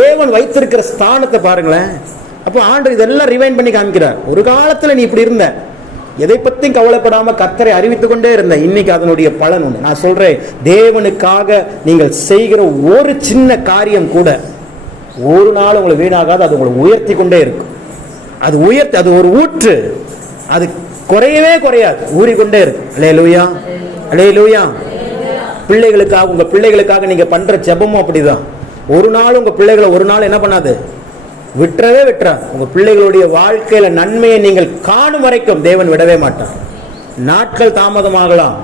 தேவன் வைத்திருக்கிற ஸ்தானத்தை பாருங்களேன். அப்போ ஆண்டவர் இதெல்லாம் ரிவைண்ட் பண்ணி காமிக்கிறார். ஒரு காலத்துல நீ இப்படி இருந்த, எதை பத்தியும் கவலைப்படாம கர்த்தரை அறிவித்துக் கொண்டே இருந்த, இன்னைக்கு அதனுடைய பலன் உண்டு. நான் சொல்றேன், தேவனுக்காக நீங்கள் செய்கிற ஒரு சின்ன காரியம் கூட ஒரு நாள் உங்களை வீணாகாது. அது உங்களை உயர்த்தி கொண்டே இருக்கும். அது ஒரு ஊற்று, அது குறையவே குறையாது, ஊறிக்கொண்டே இருக்கும். அல்லேலூயா, அல்லேலூயா. பிள்ளைகளுக்காக, உங்க பிள்ளைகளுக்காக நீங்க பண்ற ஜெபமும் அப்படிதான். ஒரு நாள் உங்க பிள்ளைகளை ஒரு நாள் என்ன பண்ணாது, விட்டுறவே விட்டுறார். உங்க பிள்ளைகளுடைய வாழ்க்கையில நன்மையை நீங்கள் காணும் வரைக்கும் தேவன் விடவே மாட்டார். நாட்கள் தாமதமாகலாம்,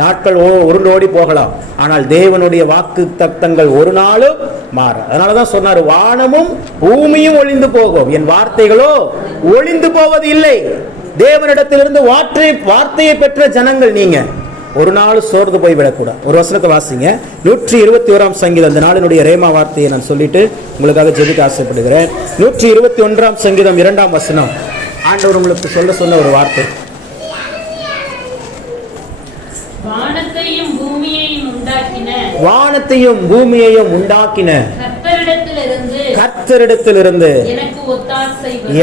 நாட்கள் உருண்டோடி போகலாம், ஆனால் தேவனுடைய வாக்கு தத்தங்கள் ஒரு நாளும் மாற. அதனாலதான் சொன்னார், வானமும் பூமியும் ஒளிந்து போகும், என் வார்த்தைகளோ ஒளிந்து போவது இல்லை. தேவனிடத்திலிருந்து வார்த்தையை பெற்ற ஜனங்கள் நீங்க. ஒரு நாள் சோர்ந்து போய் விடக்கூடாது. ஒரு வசனத்தை வாசிங்க, 121ஆம் சங்கீதம். அந்த நாளினுடைய ரேமா வார்த்தையை நான் சொல்லிட்டு உங்களுக்காக ஜெபிக்க ஆசைப்படுகிறேன். 121ஆம் சங்கீதம் 2ஆம் வசனம். ஆண்டவர் உங்களுக்கு சொன்ன ஒரு வார்த்தை. வானத்தையும் பூமியையும் உண்டாக்கின கர்த்தரிடத்திலிருந்து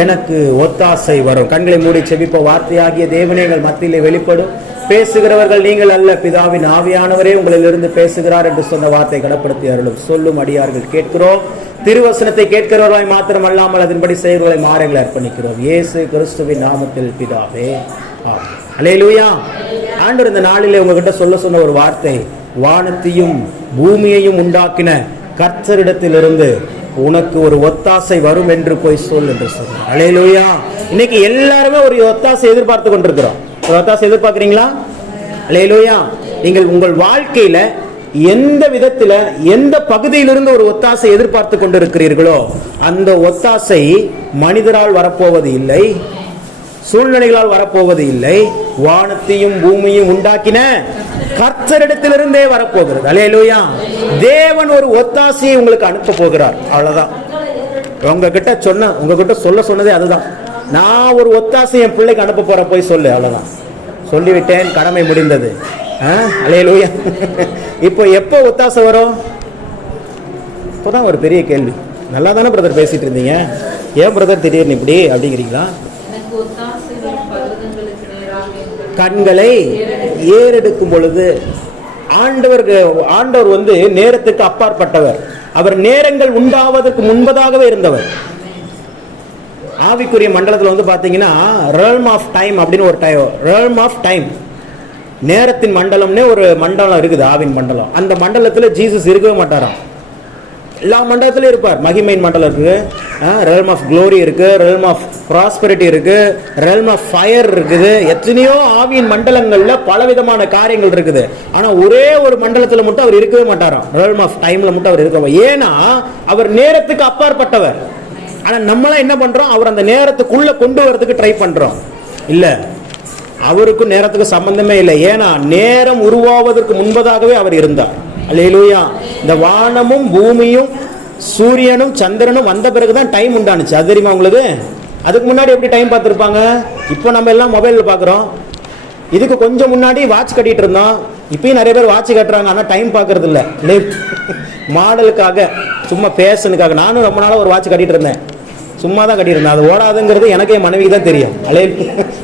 எனக்கு ஒத்தாசை வரும். கண்களை மூடி செபிப்ப, வார்த்தையாகிய தேவனே எங்கள் மத்தியிலே வெளிப்படும். பேசுகிறவர்கள் நீங்கள் அல்ல, பிதாவின் ஆவியானவரே உங்களிலிருந்து பேசுகிறார் என்று சொன்ன வார்த்தை கடப்படுத்தி அருளும். சொல்லும் அடியார்கள் கேட்கிறோம். திருவசனத்தை கேட்கிறவர்களாய் மாத்திரம் அல்லாமல் அதன்படி செய்கிறவர்களை மாறங்களை அர்ப்பணிக்கிறோம். இயேசு கிறிஸ்துவின் நாமத்தில் பிதாவே, ஆமென். அல்லேலூயா. ஆண்டவர் இந்த நாளிலே உங்ககிட்ட சொன்ன ஒரு வார்த்தை, வானத்தையும் பூமியையும் உண்டாக்கின கர்த்தரிடத்திலிருந்து உனக்கு ஒரு ஒத்தாசை வரும் என்று போய் சொல் என்று சொன்னார். அல்லேலூயா. இன்னைக்கு எல்லாருமே ஒரு ஒத்தாசை எதிர்பார்த்து கொண்டிருக்கிறோம். ஒரு ஒத்தாசை எதிர்பார்க்கிறீங்களா? அல்லேலூயா. நீங்கள் உங்கள் வாழ்க்கையில எந்த விதத்துல, எந்த பகுதியிலிருந்து ஒரு ஒத்தாசை எதிர்பார்த்து கொண்டிருக்கிறீர்களோ அந்த ஒத்தாசை மனிதரால் வரப்போவது இல்லை, சூழ்நிலைகளால் வரப்போவது இல்லை. வானத்தையும் பூமியும் உண்டாக்கின கர்த்தரிடத்திலிருந்தே வரப்போகிறது. அல்லேலூயா. தேவன் ஒரு ஒத்தாசையை உங்களுக்கு அனுப்ப போகிறார். அவ்வளவுதான். உங்ககிட்ட சொல்ல சொன்னதே அதுதான். நான் ஒரு ஒத்தாசை என் பிள்ளைக்கு அனுப்ப போற, போய் சொல்லு. அவ்வளவுதான், சொல்லிவிட்டேன், கடமை முடிந்தது. அல்லேலூயா. இப்போ எப்போ ஒத்தாசை வரும்? இப்போதான் ஒரு பெரிய கேள்வி. நல்லா தானே பிரதர் பேசிட்டு இருந்தீங்க, ஏன் பிரதர் திடீர்னு இப்படி அப்படிங்கிறீங்களா? கண்களை ஏறெடுக்கும் பொழுது ஆண்டவர் வந்து நேரத்துக்கு அப்பாற்பட்டவர். அவர் நேரங்கள் உண்டாவதற்கு முன்பதாகவே இருந்தவர். ஆவிக்குரிய மண்டலத்தில் வந்து பார்த்தீங்கன்னா realm of time அப்படின்னு ஒரு realm of time, நேரத்தின் மண்டலம்னே ஒரு மண்டலம் இருக்குது, ஆவின் மண்டலம். அந்த மண்டலத்தில் ஜீசஸ் இருக்கவே மாட்டாராம். எல்லா மண்டலத்திலும் இருப்பார். மகிமையின் மண்டலம் இருக்கு, realm of glory இருக்கு, realm of prosperity இருக்கு, realm of fire இருக்குது. எத்தனையோ ஆவியின் மண்டலங்கள்ல பலவிதமான காரியங்கள் இருக்குது. ஆனா ஒரே ஒரு மண்டலத்துல மட்டும் அவர் இருக்கவே மாட்டாராம். realm of timeல மட்டும் அவர் இருக்கவே. ஏன்னா அவர் நேரத்துக்கு அப்பாற்பட்டவர். ஆனா நம்மளாம் என்ன பண்றோம், அவர் அந்த நேரத்துக்குள்ள கொண்டு வரதுக்கு ட்ரை பண்றோம். இல்ல, அவருக்கும் நேரத்துக்கு சம்பந்தமே இல்லை. ஏன்னா நேரம் உருவாவதற்கு முன்பதாகவே அவர் இருந்தார். அல்லேலூயா. இந்த வானமும் பூமியும் சூரியனும் சந்திரனும் வந்த பிறகுதான் டைம் உண்டானுச்சு. அது தெரியுமா உங்களுக்கு? அதுக்கு முன்னாடி எப்படி டைம் பார்த்துருப்பாங்க? இப்போ நம்ம எல்லாம் மொபைலில் பார்க்குறோம். இதுக்கு கொஞ்சம் முன்னாடி வாட்ச் கட்டிட்டு இருந்தோம். இப்பயும் நிறைய பேர் வாட்ச் கட்டுறாங்க, ஆனால் டைம் பார்க்கறது இல்லை. மாடலுக்காக, சும்மா பேஷனுக்காக. நானும் ரொம்ப நாளாக ஒரு வாட்ச் கட்டிட்டு இருந்தேன், சும்மா தான் கட்டியிருந்தேன். அது ஓடாதுங்கிறது எனக்கு என் மனைவிக்கு தான் தெரியும்.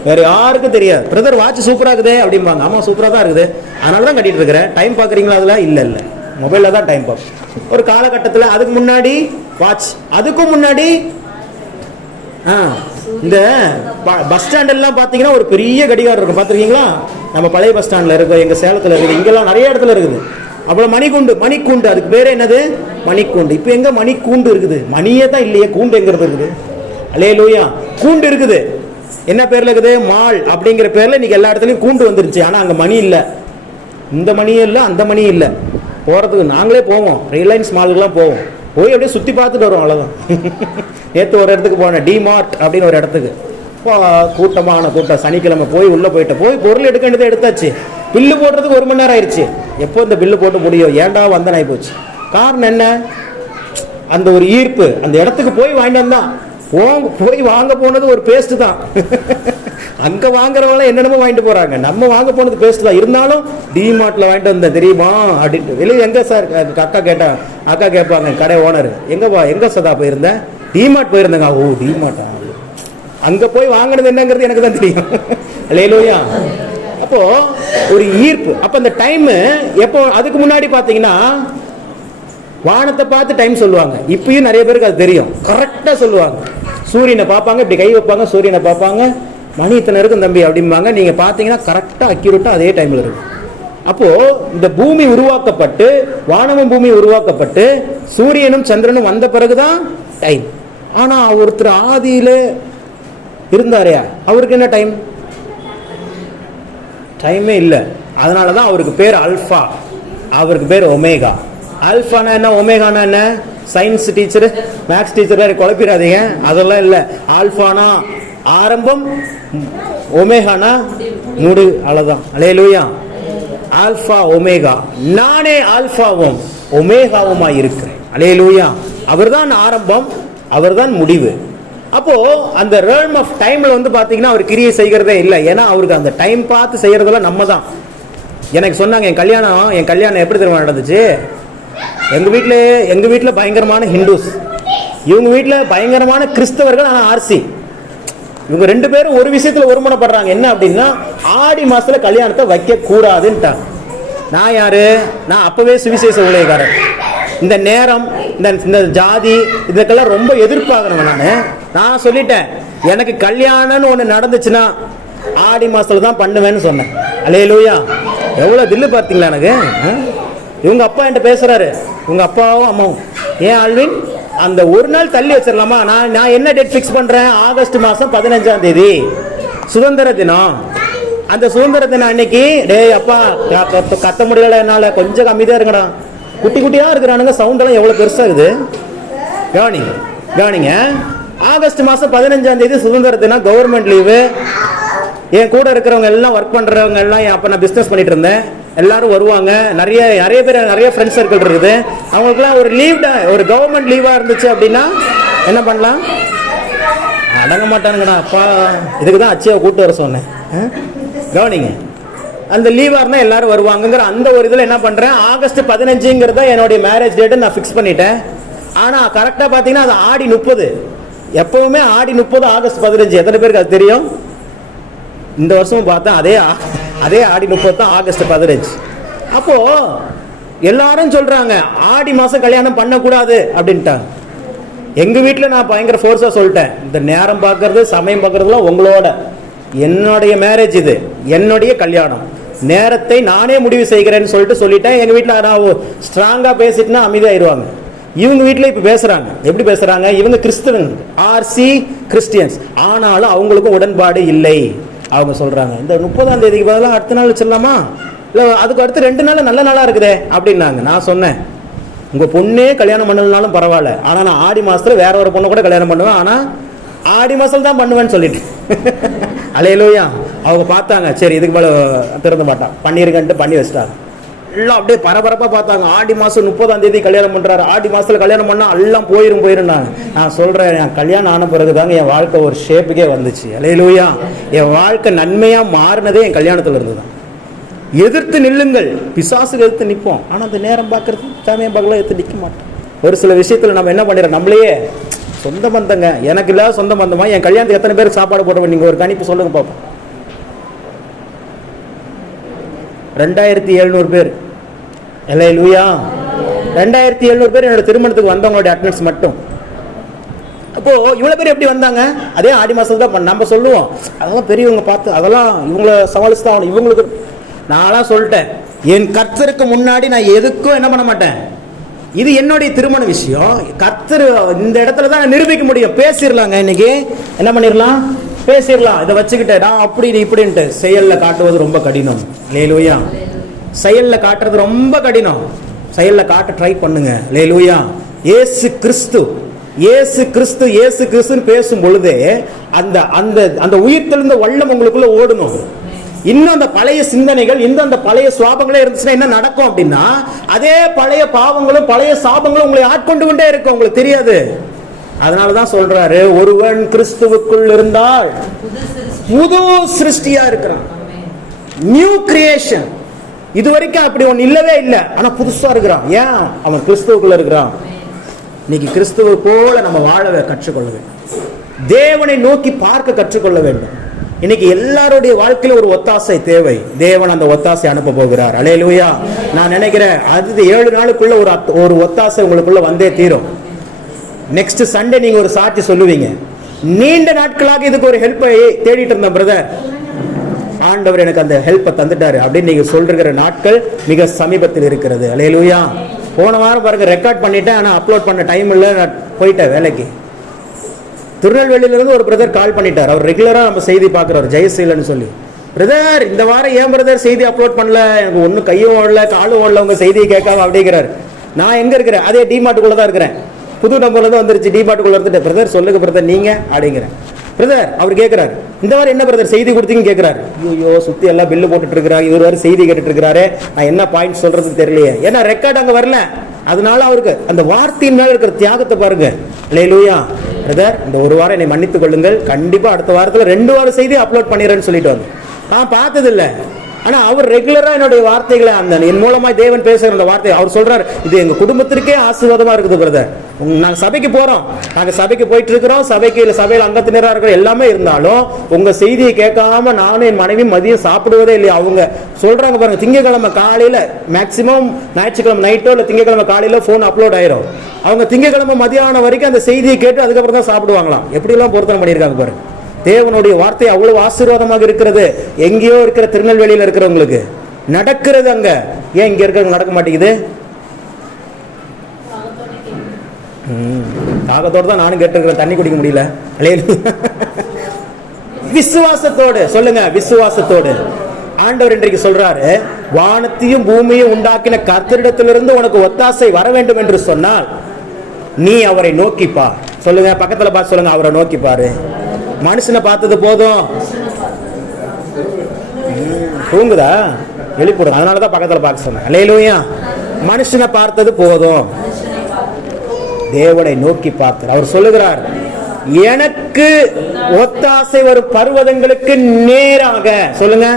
வேற யாருக்கும் தெரியாது. பிரதர் வாட்ச் சூப்பராக இருக்குதே அப்படிம்பாங்க. ஆமாம், சூப்பராக தான் இருக்குது, அதனால தான் கட்டிட்டு இருக்கிறேன். டைம் பார்க்குறீங்களா? அதில் இல்லை, மொபைலில் தான் டைம் பார்ப்போம். ஒரு காலகட்டத்தில் அதுக்கு முன்னாடி வாட்ச், அதுக்கும் முன்னாடி இந்த பஸ் ஸ்டாண்டெல்லாம் பார்த்தீங்கன்னா ஒரு பெரிய கடிகாரம் இருக்கும். பார்த்துருக்கீங்களா? நம்ம பழைய பஸ் ஸ்டாண்டில் இருக்குது, எங்கள் சேலத்தில் இருக்குது, இங்கெல்லாம் நிறைய இடத்துல இருக்குது. அப்புறம் மணிக்கூண்டு, அதுக்கு பேர் என்னது? மணிக்கூண்டு. இப்போ எங்க மணிக்கூண்டு இருக்குது? மணியே தான் இல்லையே, கூண்டு எங்கிறது இருக்குது? அல்லேலூயா. கூண்டு இருக்குது. என்ன பேர்ல இருக்குது? மால் அப்படிங்கிற பேர்ல இன்னைக்கு எல்லா இடத்துலையும் கூண்டு வந்துருச்சு. ஆனால் அங்கே மணி இல்லை. இந்த மணியும் இல்லை, அந்த மணியும் இல்லை. போகிறதுக்கு நாங்களே போவோம், ரிலையன்ஸ் மாலுக்குலாம் போவோம். போய் அப்படியே சுற்றி பார்த்துட்டு வரோம், அவ்வளோதான். நேற்று ஒரு இடத்துக்கு போனேன், டிமார்ட் அப்படின்னு ஒரு இடத்துக்கு. கூட்டமான கூட்டம். சனிக்கிழமை உள்ளே போயிட்டு பொருள் எடுக்க வேண்டியதை எடுத்தாச்சு. பில்லு போடுறதுக்கு 1 மணி நேரம் ஆயிடுச்சு. எப்போ இந்த பில்லு போட்டு முடியும், ஏண்டா வந்தன் ஆகி போச்சு. காரணம் என்ன? அந்த ஒரு ஈர்ப்பு. அந்த இடத்துக்கு போய் வாங்கிட்டு வந்தான். போய் வாங்க போனது ஒரு பேஸ்ட் தான். அங்க வாங்குறவங்க என்னென்னமோ வாங்கிட்டு போறாங்க. நம்ம வாங்க போனது பேஸ்ட் தான். இருந்தாலும் டிமார்ட்ல வாங்கிட்டு வந்தேன் தெரியுமா அப்படின்ட்டு. வெளியே எங்க சார் அக்கா கேட்பாங்க, கடை ஓனர், எங்க சதா போயிருந்தேன்? டிமார்ட் போயிருந்தேங்க. ஓ, டிமார்ட்டா? அங்க போய் வாங்கினது என்னங்கிறது எனக்கு தான் தெரியும். அல்லேலூயா. அப்போ ஒரு ஈர்ப்பு. அப்ப அந்த டைம் எப்போ? அதுக்கு முன்னாடி பாத்தீங்கன்னா வானத்தை பார்த்து டைம் சொல்லுவாங்க. இப்பயும் நிறைய பேருக்கு அது தெரியும், கரெக்டா சொல்லுவாங்க. சூரியனை பார்ப்பாங்க, இப்படி கை வைப்பாங்க, சூரியனை பார்ப்பாங்க, மணி இத்தனை இருக்கும் தம்பி அப்படிம்பாங்க. நீங்க பாத்தீங்கன்னா கரெக்டா அக்யூரேட்டா அதே டைம்ல இருக்கும். அப்போ இந்த பூமி உருவாக்கப்பட்டு, வானமும் பூமி உருவாக்கப்பட்டு, சூரியனும் சந்திரனும் வந்த பிறகுதான் டைம். ஆனா ஒருத்தர் ஆதியில இருந்தாரே, அவருக்கு என்ன டைம்? டைமே இல்லை. அதனாலதான் அவருக்கு பேர் அல்பா, அவருக்கு பேர் ஒமேகா. அல்பானா என்ன, ஒமேகானா என்ன? சயின்ஸ் டீச்சர், மேக்ஸ் டீச்சர் குழப்பிடாதீங்க, அதெல்லாம் இல்லை. ஆல்பானா ஆரம்பம், ஒமேகானா முடிவு, அவ்வளவுதான். அல்லேலூயா. Alpha omega. நானே ஆல்பாவும் ஒமேகாவுமா இருக்கிறேன். அல்லேலூயா. அவர்தான் ஆரம்பம், அவர்தான் முடிவு. அப்போ அந்த realm of டைம்ல வந்து பாத்தீங்கன்னா அவர் கிரியை செய்கிறதே இல்லை. ஏன்னா அவருக்கு அந்த டைம் பார்த்து செய்யறதெல்லாம் நம்ம தான். எனக்கு சொன்னாங்க, என் கல்யாணம் எப்படி தெரியுமா நடந்துச்சு? எங்க வீட்டில் பயங்கரமான ஹிந்துஸ், இவங்க வீட்டில் பயங்கரமான கிறிஸ்தவர்கள். ஆனால் ஆர்சி. இவங்க 2 பேரும் ஒரு விஷயத்துல ஒருமனப்படுறாங்க. என்ன அப்படின்னா, ஆடி மாசத்துல கல்யாணத்தை வைக்க கூடாதுன்ட்டாங்க. நான் யாரு? நான் அப்பவே சுவிசேஷ ஊழியக்காரன். இந்த நேரம், இந்த ஜாதி, இதுக்கெல்லாம் ரொம்ப எதிர்பார்க்கிறேன். நான் சொல்லிட்டேன், எனக்கு கல்யாணம்னு ஒன்று நடந்துச்சுன்னா ஆடி மாசத்துல தான் பண்ணுவேன்னு சொன்னேன். அல்லேலூயா. எவ்வளோ தில்லு பார்த்தீங்களா எனக்கு? இவங்க அப்பா என்கிட்ட பேசுறாரு, உங்க அப்பாவும் அம்மாவும், ஏன் ஆல்வின் அந்த ஒரு நாள் தள்ளி வச்சிடலாமா? நான் என்ன டேட் ஃபிக்ஸ் பண்றேன்? ஆகஸ்ட் மாதம் 15ஆம் தேதி சுதந்திர தினம். அந்த சுதந்திர தினம் அன்னைக்கு, டேய் அப்பா கத்த முடியல என்னால, கொஞ்சம் அமைதியா இருங்கடா. குட்டி குட்டியா இருக்கிறானுங்க, சவுண்ட் எல்லாம் எவ்வளவு பெருசா இருக்குது. கவனிங்க. ஆகஸ்ட் மாதம் 15ஆம் தேதி சுதந்திர தினம், கவர்மெண்ட் லீவு. என் கூட இருக்கிறவங்க எல்லாம், ஒர்க் பண்றவங்க எல்லாம், அப்ப நான் பிசினஸ் பண்ணிட்டு இருந்தேன், எல்லாரும் வருவாங்க. நிறைய பேர், நிறைய ஃப்ரெண்ட்ஸ் சர்க்கிள் இருக்குது. அவங்களுக்குலாம் ஒரு லீவ், ஒரு கவர்மெண்ட் லீவா இருந்துச்சு அப்படின்னா என்ன பண்ணலாம்? அடங்க மாட்டானுங்கடா அப்பா. இதுக்கு தான் அச்சியாவை கூப்பிட்டு வர சொன்னேன். கவனிங்க, அந்த லீவா இருந்தா எல்லாரும் வருவாங்கிற அந்த ஒரு இதுல என்ன பண்றேன், ஆகஸ்ட் 15ங்கிறத என்னுடைய மேரேஜ் டேட் நான் ஃபிக்ஸ் பண்ணிட்டேன். ஆனா கரெக்டா பாத்தீங்கன்னா அது ஆடி 30. எப்பவுமே ஆடி 30 ஆகஸ்ட் 15. எத்தனை பேருக்கு அது தெரியும்? இந்த வருஷமும் பார்த்தா அதே ஆடி 30 தான் ஆகஸ்ட் 15. அப்போ எல்லாரும் சொல்றாங்க ஆடி மாசம் கல்யாணம் பண்ணக்கூடாது அப்படின்ட்டாங்க. எங்க வீட்டில் நான் பயங்கர ஃபோர்ஸா சொல்லிட்டேன், இந்த நேரம் பார்க்கறது சமயம் பார்க்கறதுலாம் உங்களோட, என்னுடைய மேரேஜ், இது என்னுடைய கல்யாணம், நேரத்தை நானே முடிவு செய்கிறேன்னு சொல்லிட்டேன். எங்க வீட்டில் நான் ஸ்ட்ராங்கா பேசிட்டுனா அமைதியாயிருவாங்க. இவங்க வீட்டில் இப்போ பேசுறாங்க. எப்படி பேசுறாங்க? இவங்க கிறிஸ்தவங்க, ஆர்சி கிறிஸ்டியன்ஸ், ஆனாலும் அவங்களுக்கும் உடன்பாடு இல்லை. அவங்க சொல்றாங்க இந்த 30ஆம் தேதிக்கு பதிலாக அடுத்த நாள் வச்சிடலாமா, இல்லை அதுக்கு அடுத்து 2 நாள் நல்ல நாளா இருக்குதே அப்படின்னாங்க. நான் சொன்னேன் உங்க பொண்ணே கல்யாணம் பண்ணலனாலும் பரவாயில்ல, ஆனா நான் ஆடி மாசத்துல வேற ஒரு பொண்ணை கூட கல்யாணம் பண்ணுவேன், ஆனா ஆடி மாசம் தான் பண்ணுவேன்னு சொல்லிட்டு அல்லேலூயா. அவங்க பார்த்தாங்க, சரி இதுக்கு மேல திறந்த மாட்டான், பண்ணிருக்கன்ட்டு பண்ணி வச்சிட்டாங்க. எல்லாம் அப்படியே பரபரப்பா பார்த்தாங்க. ஆடி மாசம் 30ஆம் தேதி கல்யாணம் பண்றாரு, ஆடி மாசத்துல கல்யாணம் பண்ணா எல்லாம் போயிருந்தாங்க. நான் சொல்றேன், என் கல்யாணம் ஆன பிறகுதாங்க என் வாழ்க்கை ஒரு ஷேப்புக்கே வந்துச்சு. அல்லேலூயா. என் வாழ்க்கை நன்மையா மாறினதே என் கல்யாணத்துல இருந்துதான். எதிர்த்து நில்லுங்கள், பிசாசுக்கு எதிர்த்து நிற்போம், ஆனா அந்த நேரம் பார்க்கறது சமயம் பார்க்கல எதிர்த்து நிற்க மாட்டோம். ஒரு சில விஷயத்துல நம்ம என்ன பண்ணிடுறோம், நம்மளையே சொந்த பந்தங்க, எனக்கு இல்லாத சொந்த பந்தமா என் கல்யாணத்துக்கு எத்தனை பேருக்கு சாப்பாடு போடுவேன் நீங்க ஒரு கணிப்பு சொல்லுங்க பாப்போம். 2700 பேர். அல்லேலூயா. 2700 பேர் என்னோட திருமணத்துக்கு வந்தவங்களுடைய அட்டெண்டன்ஸ் மட்டும். அப்போ இவ்வளவு பேர் எப்படி வந்தாங்க? அதே ஆடி மாசம் தான் நம்ம சொல்லுவோம், அதெல்லாம் பெரியவங்க பார்த்து அதெல்லாம் இவங்களை சமாளிச்சு தான் இவங்களுக்கு. நான்லாம் சொல்லிட்டேன், என் கர்த்தருக்கு முன்னாடி நான் எதுக்கும் என்ன பண்ண மாட்டேன். இது என்னுடைய திருமண விஷயம், கர்த்தர் இந்த இடத்துல தான் நிரூபிக்க முடியும். பேசிடலாங்க, இன்னைக்கு என்ன பண்ணிடலாம், பேசிடலாம். இதை வச்சுக்கிட்டு நான் அப்படி இப்படின்ட்டு செயல்ல காட்டுவது ரொம்ப கடினம். அல்லேலூயா. செயல்ல காட்டுறது ரொம்ப கடினம். செயல்ல காட்ட ட்ரை பண்ணுங்க. அல்லேலூயா. இயேசு கிறிஸ்துன்னு பேசும் பொழுதே அந்த அந்த அந்த உயிர்த்தெழுந்த வல்லம் உங்களுக்குள்ள ஓடணும். இன்னும் அந்த பழைய சிந்தனைகள், இன்னும் அந்த பழைய சுவாபங்களே இருந்துச்சுன்னா என்ன நடக்கும் அப்படின்னா, அதே பழைய பாவங்களும் பழைய சாபங்களும் உங்களை ஆட்கொண்டு கொண்டே இருக்கும், உங்களுக்கு தெரியாது. அதனாலதான் சொல்றாரு, ஒருவன் கிறிஸ்துவுக்குள் இருந்தால் புது சிருஷ்டியா இருக்கிறான், நியூ கிரியேஷன். இதுவரைக்கும் அப்படி ஒன்னு இல்லவே இல்லை, ஆனா புதுசா இருக்கிறான். ஏன்? அவன் கிறிஸ்துவுக்குள்ள இருக்கிறான். இன்னைக்கு கிறிஸ்துவை போல நம்ம வாழ கற்றுக்கொள்ள வேண்டும், தேவனை நோக்கி பார்க்க கற்றுக்கொள்ள வேண்டும். இன்னைக்கு எல்லாருடைய வாழ்க்கையில ஒரு ஒத்தாசை தேவை. தேவன் அந்த ஒத்தாசை அனுப்ப போகிறார். அல்லேலூயா. நான் நினைக்கிறேன் அது 7 நாளுக்குள்ள ஒரு ஒத்தாசை உங்களுக்குள்ள வந்தே தீரும். நெக்ஸ்ட் சண்டே நீங்க ஒரு சாட்சி சொல்லுவீங்க, நீண்ட நாட்களாக இதுக்கு ஒரு ஹெல்ப்பை தேடிட்டு இருந்த பிரதர், ஆண்டவர் எனக்கு அந்த ஹெல்ப்பை தந்துட்டாரு அப்படின்னு நீங்க சொல்ற நாட்கள் மிக சமீபத்தில் இருக்கிறது. அல்லேலூயா. போன வாரம் பாருங்க ரெக்கார்ட் பண்ணிட்டேன், ஆனா அப்லோட் பண்ண டைம் இல்லை, நான் போயிட்டேன் வேலைக்கு. திருநெல்வேலியிலிருந்து ஒரு பிரதர் கால் பண்ணிட்டார். அவர் ரெகுலரா நம்ம செய்தி பார்க்குறாரு, ஜெயசீலன்னு சொல்லி. பிரதர் இந்த வாரம் ஏன் பிரதர் செய்தி அப்லோட் பண்ணல, எனக்கு ஒன்றும் கையும் ஓடல காலும் ஓடல உங்க செய்தியை கேட்காம அப்படிங்கிறார். நான் எங்க இருக்கிறேன்? அதே டிமார்ட்டுக்குள்ள தான் இருக்கிறேன். புது நம்பர்ல தான் வந்துருச்சு, டிமார்ட்டுக்குள்ள இருந்துட்டு பிரதர் சொல்லுங்க பிரதர் நீங்க அப்படிங்கிறேன். பிரதர் அவர் கேட்கிறாரு, இந்த வாரம் என்ன பிரதர் செய்தி கொடுத்தீங்கன்னு கேட்கிறாரு. ஐயோ சுத்தி எல்லாம் பில்லு போட்டுட்டு இருக்கிறாங்க, இவர் வேறு செய்தி கேட்டுட்டு இருக்கிறாரு, நான் என்ன பாயிண்ட் சொல்றது தெரியலையே. ஏன்னா ரெக்கார்ட் அங்க வரல, அதனால அவருக்கு அந்த வார்த்தையின் மேல இருக்கிற தியாகத்தை பாருங்க. அல்லேலூயா. பிரதர் இந்த ஒரு வாரம் என்னை மன்னித்துக் கொள்ளுங்கள், கண்டிப்பா அடுத்த வாரத்துல 2 வார செய்தி அப்லோட் பண்ணிடுறேன்னு சொல்லிட்டு வந்து நான் பார்த்தது இல்லை. ஆனா அவர் ரெகுலரா என்னுடைய வார்த்தைகளை அந்த என் மூலமா தேவன் பேசுற அந்த வார்த்தை அவர் சொல்றாரு, இது எங்க குடும்பத்திற்கே ஆசீர்வாதமா இருக்குது பிரதர். நாங்க சபைக்கு போறோம், நாங்க சபைக்கு போயிட்டு இருக்கிறோம், சபையில் அங்கத்தினரா இருக்கிற எல்லாமே இருந்தாலும் உங்க செய்தியை கேட்காம நானும் என் மனைவி மதியம் சாப்பிடுவதே இல்லையா. அவங்க சொல்றாங்க பாருங்க, திங்கக்கிழமை காலையில மேக்சிமம் ஞாயிற்றுக்கிழமை நைட்டோ இல்ல திங்கக்கிழமை காலையில போன் அப்லோட் ஆயிரும். அவங்க திங்கக்கிழமை மதியானம் வரைக்கும் அந்த செய்தியை கேட்டு அதுக்கப்புறம் தான் சாப்பிடுவாங்களாம். எப்படி எல்லாம் பொருத்தனை பண்ணியிருக்காங்க பாருங்க. தேவனுடைய வார்த்தை அவ்வளவு ஆசீர்வாதமாக இருக்கிறது. எங்கேயோ இருக்கிற திருநெல்வேலியில் இருக்கிறவங்களுக்கு நடக்கிறது அங்க, ஏன் இங்க இருக்கிறவங்க நடக்க மாட்டேங்குது? தாகத்தோடு தான் நானும் கேட்டுருக்கிறேன், தண்ணி குடிக்க முடியல. விசுவாசத்தோடு சொல்லுங்க, விசுவாசத்தோடு. ஆண்டவர் இன்றைக்கு சொல்றாரு, வானத்தையும் பூமியும் உண்டாக்கின கர்த்தரிடத்திலிருந்து உனக்கு ஒத்தாசை வர வேண்டும் என்று சொன்னால் நீ அவரை நோக்கிப்பா. சொல்லுங்க, பக்கத்துல பார்த்து சொல்லுங்க, அவரை நோக்கி பாரு. மனுஷனை பார்த்தது போதும், தூங்குதா எழுப்பிடும், அதனாலதான் பக்கத்துல பார்க்க சொன்னேன். அல்லேலூயா. மனுஷனை பார்த்தது போதும், தேவனை நோக்கி பார்த்தார். அவர் சொல்லுகிறார், எனக்கு ஒத்தாசை வரும் பர்வதங்களுக்கு நேராக. சொல்லுங்க,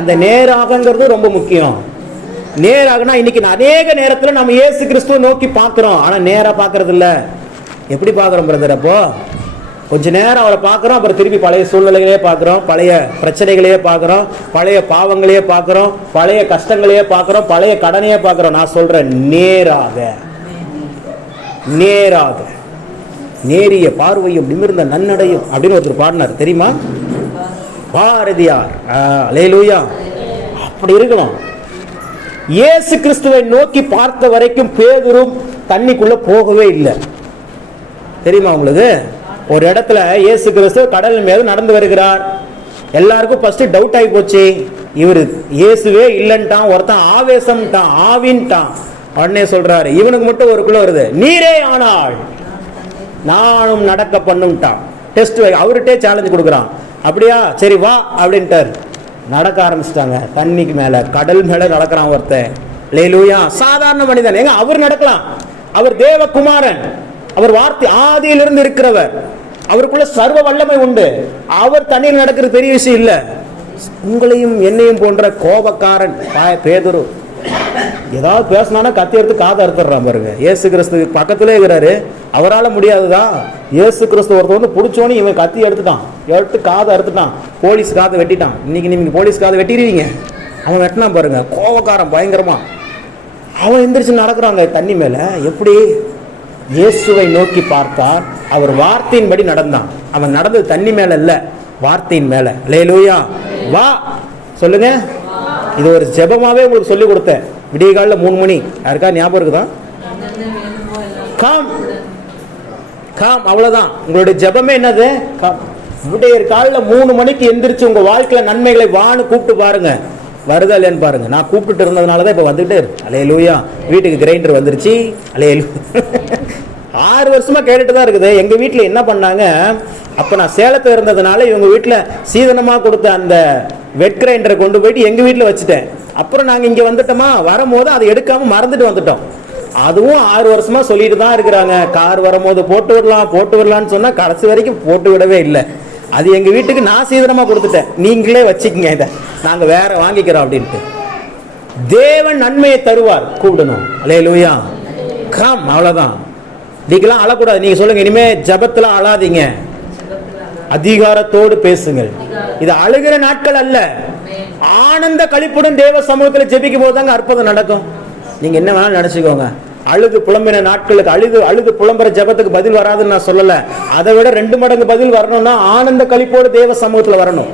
அந்த நேராகங்கிறது ரொம்ப முக்கியம். நேராகனா இன்னைக்கு அநேக நேரத்துல நம்ம இயேசு கிறிஸ்துவை நோக்கி பார்க்கிறோம், ஆனா நேரா பார்க்கறது இல்ல. எப்படி பார்க்கிறோம் பிரதர்? அப்போ கொஞ்ச நேரம் அவளை பார்க்குறோம், அப்புறம் திருப்பி பழைய சூழ்நிலைகளையே பார்க்குறோம், பழைய பிரச்சனைகளையே பார்க்குறோம், பழைய பாவங்களையே பார்க்குறோம், பழைய கஷ்டங்களையே பார்க்குறோம், பழைய கடனையே பார்க்குறோம். நான் சொல்கிறேன், நேராக நேராக நேரிய பார்வையும் நிமிர்ந்த நன்னடையும் அப்படின்னு ஒருத்தர் பாடினார் தெரியுமா? பாரதியார். அல்லேலூயா. அப்படி இருக்கணும். இயேசு கிறிஸ்துவை நோக்கி பார்த்த வரைக்கும் பேதுரும் தண்ணிக்குள்ள போகவே இல்லை. தெரியுமா உங்களுக்கு? ஒரு இடத்துல இயேசு கிறிஸ்து கடல் மீது நடந்து வருகிறார். எல்லாருக்கும் ஃபர்ஸ்ட் டவுட் ஆகி போச்சு, இவர் இயேசுவே இல்லைன்ட்டான், ஒருத்தன் ஆவேசம்ட்டான், ஆவின்ட்டான். உடனே சொல்றாரு, இவனுக்கு மட்டும் ஒரு குள்ள வருது, நீரே ஆனால் நானும் நடக்க பண்ணுட்டான். டெஸ்ட் அவர்கிட்டே சேலஞ்ச் கொடுக்குறான். அப்படியா, சரி வா அப்படின்ட்டார். நடக்க ஆரம்பிச்சிட்டாங்க. தண்ணிக்கு மேல, கடல் மேல நடக்கிறான் ஒருத்தன். அல்லேலூயா. சாதாரண மனிதன் எங்க அவர் நடக்கலாம்? அவர் தேவகுமாரன், அவர் வார்த்தை ஆதியிலிருந்து இருக்கிறவர், அவருக்குள்ள சர்வ வல்லமை உண்டு. அவர் தண்ணீர் நடக்கிறது பெரிய விஷயம் இல்ல. உங்களையும் என்னையும் போன்ற கோபக்காரன் பேதுரு ஏதாவது பேசினா கத்தி எடுத்து காதை அறுத்துறான் பாருங்க. இயேசு கிறிஸ்து பக்கத்திலே இருக்கிறாரு, அவரால் முடியாதுதான். இயேசு கிறிஸ்து ஒருத்தர் வந்து பிடிச்சோன்னு இவன் கத்தி எடுத்து காதை அறுத்துட்டான். போலீஸ் காதை வெட்டிட்டான். இன்னைக்கு நீங்க போலீஸ் காதை வெட்டிடுவீங்க. அவன் வெட்டினான் பாருங்க, கோபக்காரன் பயங்கரமா. அவன் எந்திரிச்சு நடக்கிறாங்க தண்ணி மேல. எப்படி? இயேசுவை நோக்கி பார்த்தார், அவர் வார்த்தையின்படி நடந்தான். அவன் நடந்தது தண்ணி மேல இல்ல, வார்த்தையின் மேல. அல்லேலூயா. வா சொல்லுங்க. இது ஒரு ஜெபமாவே உங்களுக்கு சொல்லி கொடுத்தேன். விடிய காலில் 3 மணி, யாருக்கா ஞாபகம் இருக்குதா? காம் காம், அவ்வளவுதான் உங்களுடைய ஜெபமே. என்னது? விடிய காலில் 3 மணிக்கு எந்திரிச்சு உங்க வாழ்க்கையில நன்மைகளை வான்னு கூப்பிட்டு பாருங்க. வருதா இல்லைன்னு பாருங்க. நான் கூப்பிட்டு இருந்ததுனாலதான் இப்ப வந்துட்டு. அல்லேலூயா. வீட்டுக்கு கிரைண்டர் வந்துருச்சு. அல்லேலூயா. 6 வருஷமா கேட்டுட்டு தான் இருக்குது. எங்க வீட்டுல என்ன பண்ணாங்க, அப்ப நான் சேலத்துல இருந்ததுனால இவங்க வீட்டுல சீதனமா கொடுத்த அந்த வெட் கிரைண்டரை கொண்டு போயிட்டு எங்க வீட்டுல வச்சுட்டேன். அப்புறம் நாங்க இங்க வந்துட்டோமா, வரும்போது அதை எடுக்காம மறந்துட்டு வந்துட்டோம். அதுவும் 6 வருஷமா சொல்லிட்டு தான் இருக்கிறாங்க. கார் வரும்போது போட்டு விடலாம்னு சொன்னா கடைசி வரைக்கும் போட்டு விடவே இல்லை. அது எங்க வீட்டுக்கு நான் சீதனமா கொடுத்துட்டேன், நீங்களே வச்சுக்கங்க, இதை நாங்க வேற வாங்கிக்கிறோம் அப்படின்ட்டு. தேவன் நன்மையை தருவார், கூப்பிடணும். அல்லேலூயா. கம், அவ்வளவுதான். நீங்களாம் அழக்கூடாது. நீங்க சொல்லுங்க, இனிமே ஜபத்துல அழாதீங்க, அதிகாரத்தோடு பேசுங்கள். இது அழுகிற நாட்கள் அல்ல, ஆனந்த களிப்புடன் தேவ சமூகத்தில் ஜெபிக்கும் போது தாங்க அற்புதம் நடக்கும். நீங்க என்ன வேணாலும் நினைச்சுக்கோங்க. அழுது புலம்பின நாட்களுக்கு அழுது புலம்புற ஜெபத்துக்கு பதில் வராதுன்னு நான் சொல்லல. அதை விட 2 மடங்கு பதில் வரணும்னா ஆனந்த களிப்போடு தேவ சமூகத்தில் வரணும்.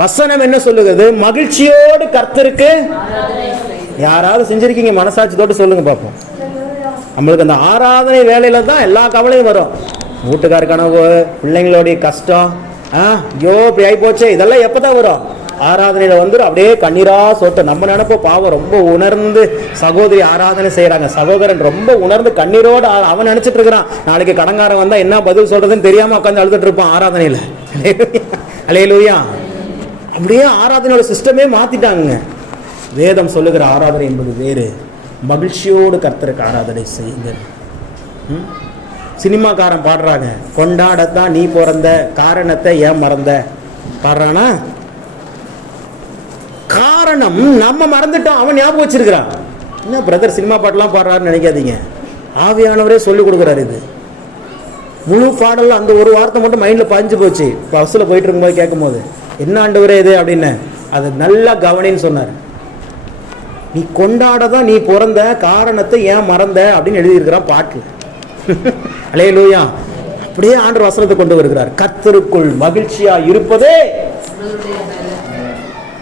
வசனம் என்ன சொல்லுகிறது? மகிழ்ச்சியோடு கர்த்தருக்கு. யாராவது செஞ்சிருக்கீங்க? மனசாட்சியோடு சொல்லுங்க பார்ப்போம். நம்மளுக்கு அந்த ஆராதனை வேலையில தான் எல்லா கவலையும் வரும். வீட்டுக்கார கனவு, பிள்ளைங்களுடைய கஷ்டம், ஐயோ இப்படி ஆகி போச்சு, இதெல்லாம் எப்பதான் வரும்? ஆராதனையில வந்துடும். அப்படியே கண்ணீரா சொட்ட. நம்ம நினைப்ப பாவம் ரொம்ப உணர்ந்து சகோதரி ஆராதனை செய்யறாங்க, சகோதரன் ரொம்ப உணர்ந்து கண்ணீரோடு அவன் நினைச்சிட்டு இருக்கிறான், நாளைக்கு கடங்காரன் வந்தா என்ன பதில் சொல்றதுன்னு தெரியாம உட்காந்து அழுதுட்டு இருப்பான் ஆராதனையில. அல்லேலூயா. அப்படியே ஆராதனையோட சிஸ்டமே மாத்திட்டாங்க. வேதம் சொல்லுகிற ஆராதனை என்பது வேறு. மகிழ்ச்சியோடு கர்த்தருக்கு ஆராதனை செய்யுங்கள். சினிமாக்காரன் பாடுறாங்க, கொண்டாடத்தான் நீ பிறந்த, காரணத்தை ஏன் மறந்த பாடுறானா? காரணம் நம்ம மறந்துட்டோம், அவன் ஞாபகம் வச்சிருக்கிறான். என்ன பிரதர் சினிமா பாட்டெல்லாம் பாடுறாருன்னு நினைக்காதீங்க, ஆவியானவரே சொல்லிக் கொடுக்குறாரு. இது முழு பாடலாம் அந்த ஒரு வார்த்தை மட்டும் மைண்ட்ல பதிஞ்சு போச்சு. பஸ்ல போயிட்டு இருக்கும்போது கேட்கும் போது, என்ன ஆண்டவரே இது அப்படின்னு, அது நல்லா கவனின்னு சொன்னார். நீ கொண்டாடதான் நீ பிறந்த, காரணத்தை ஏன் மறந்த அப்படின்னு எழுதியிருக்கிறான் பாட்டு. அல்லேலூயா. அப்படியே ஆண்டவர் வசனத்தை கொண்டு வருகிறார். கர்த்தருக்குள் மகிழ்ச்சியா இருப்பதே.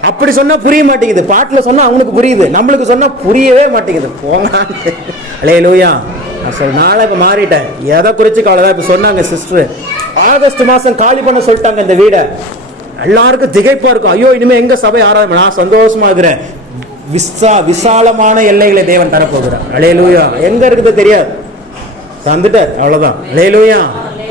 அப்படி சொன்னா புரிய மாட்டேங்குது, பாட்டுல சொன்னா அவனுக்கு புரியுது, நம்மளுக்கு சொன்னா புரியவே மாட்டேங்குது. போங்க. அல்லேலூயா. நாளை இப்ப மாறிட்டேன். எதை குறிச்சு கவலைதான். இப்ப சொன்னாங்க சிஸ்டர், ஆகஸ்ட் மாசம் காலி பண்ண சொல்லிட்டாங்க இந்த வீட. எல்லாருக்கும் திகைப்பா இருக்கும். ஐயோ இனிமே எங்க சபை ஆராதனை. நான் சந்தோஷமா இருக்கிறேன். விசாலமான எல்லைகளை தேவன் தரப்போகிறார். அல்லேலூயா. எங்க இருக்குது தெரியாது, தந்துட்டார், அவ்வளவுதான். அல்லேலூயா.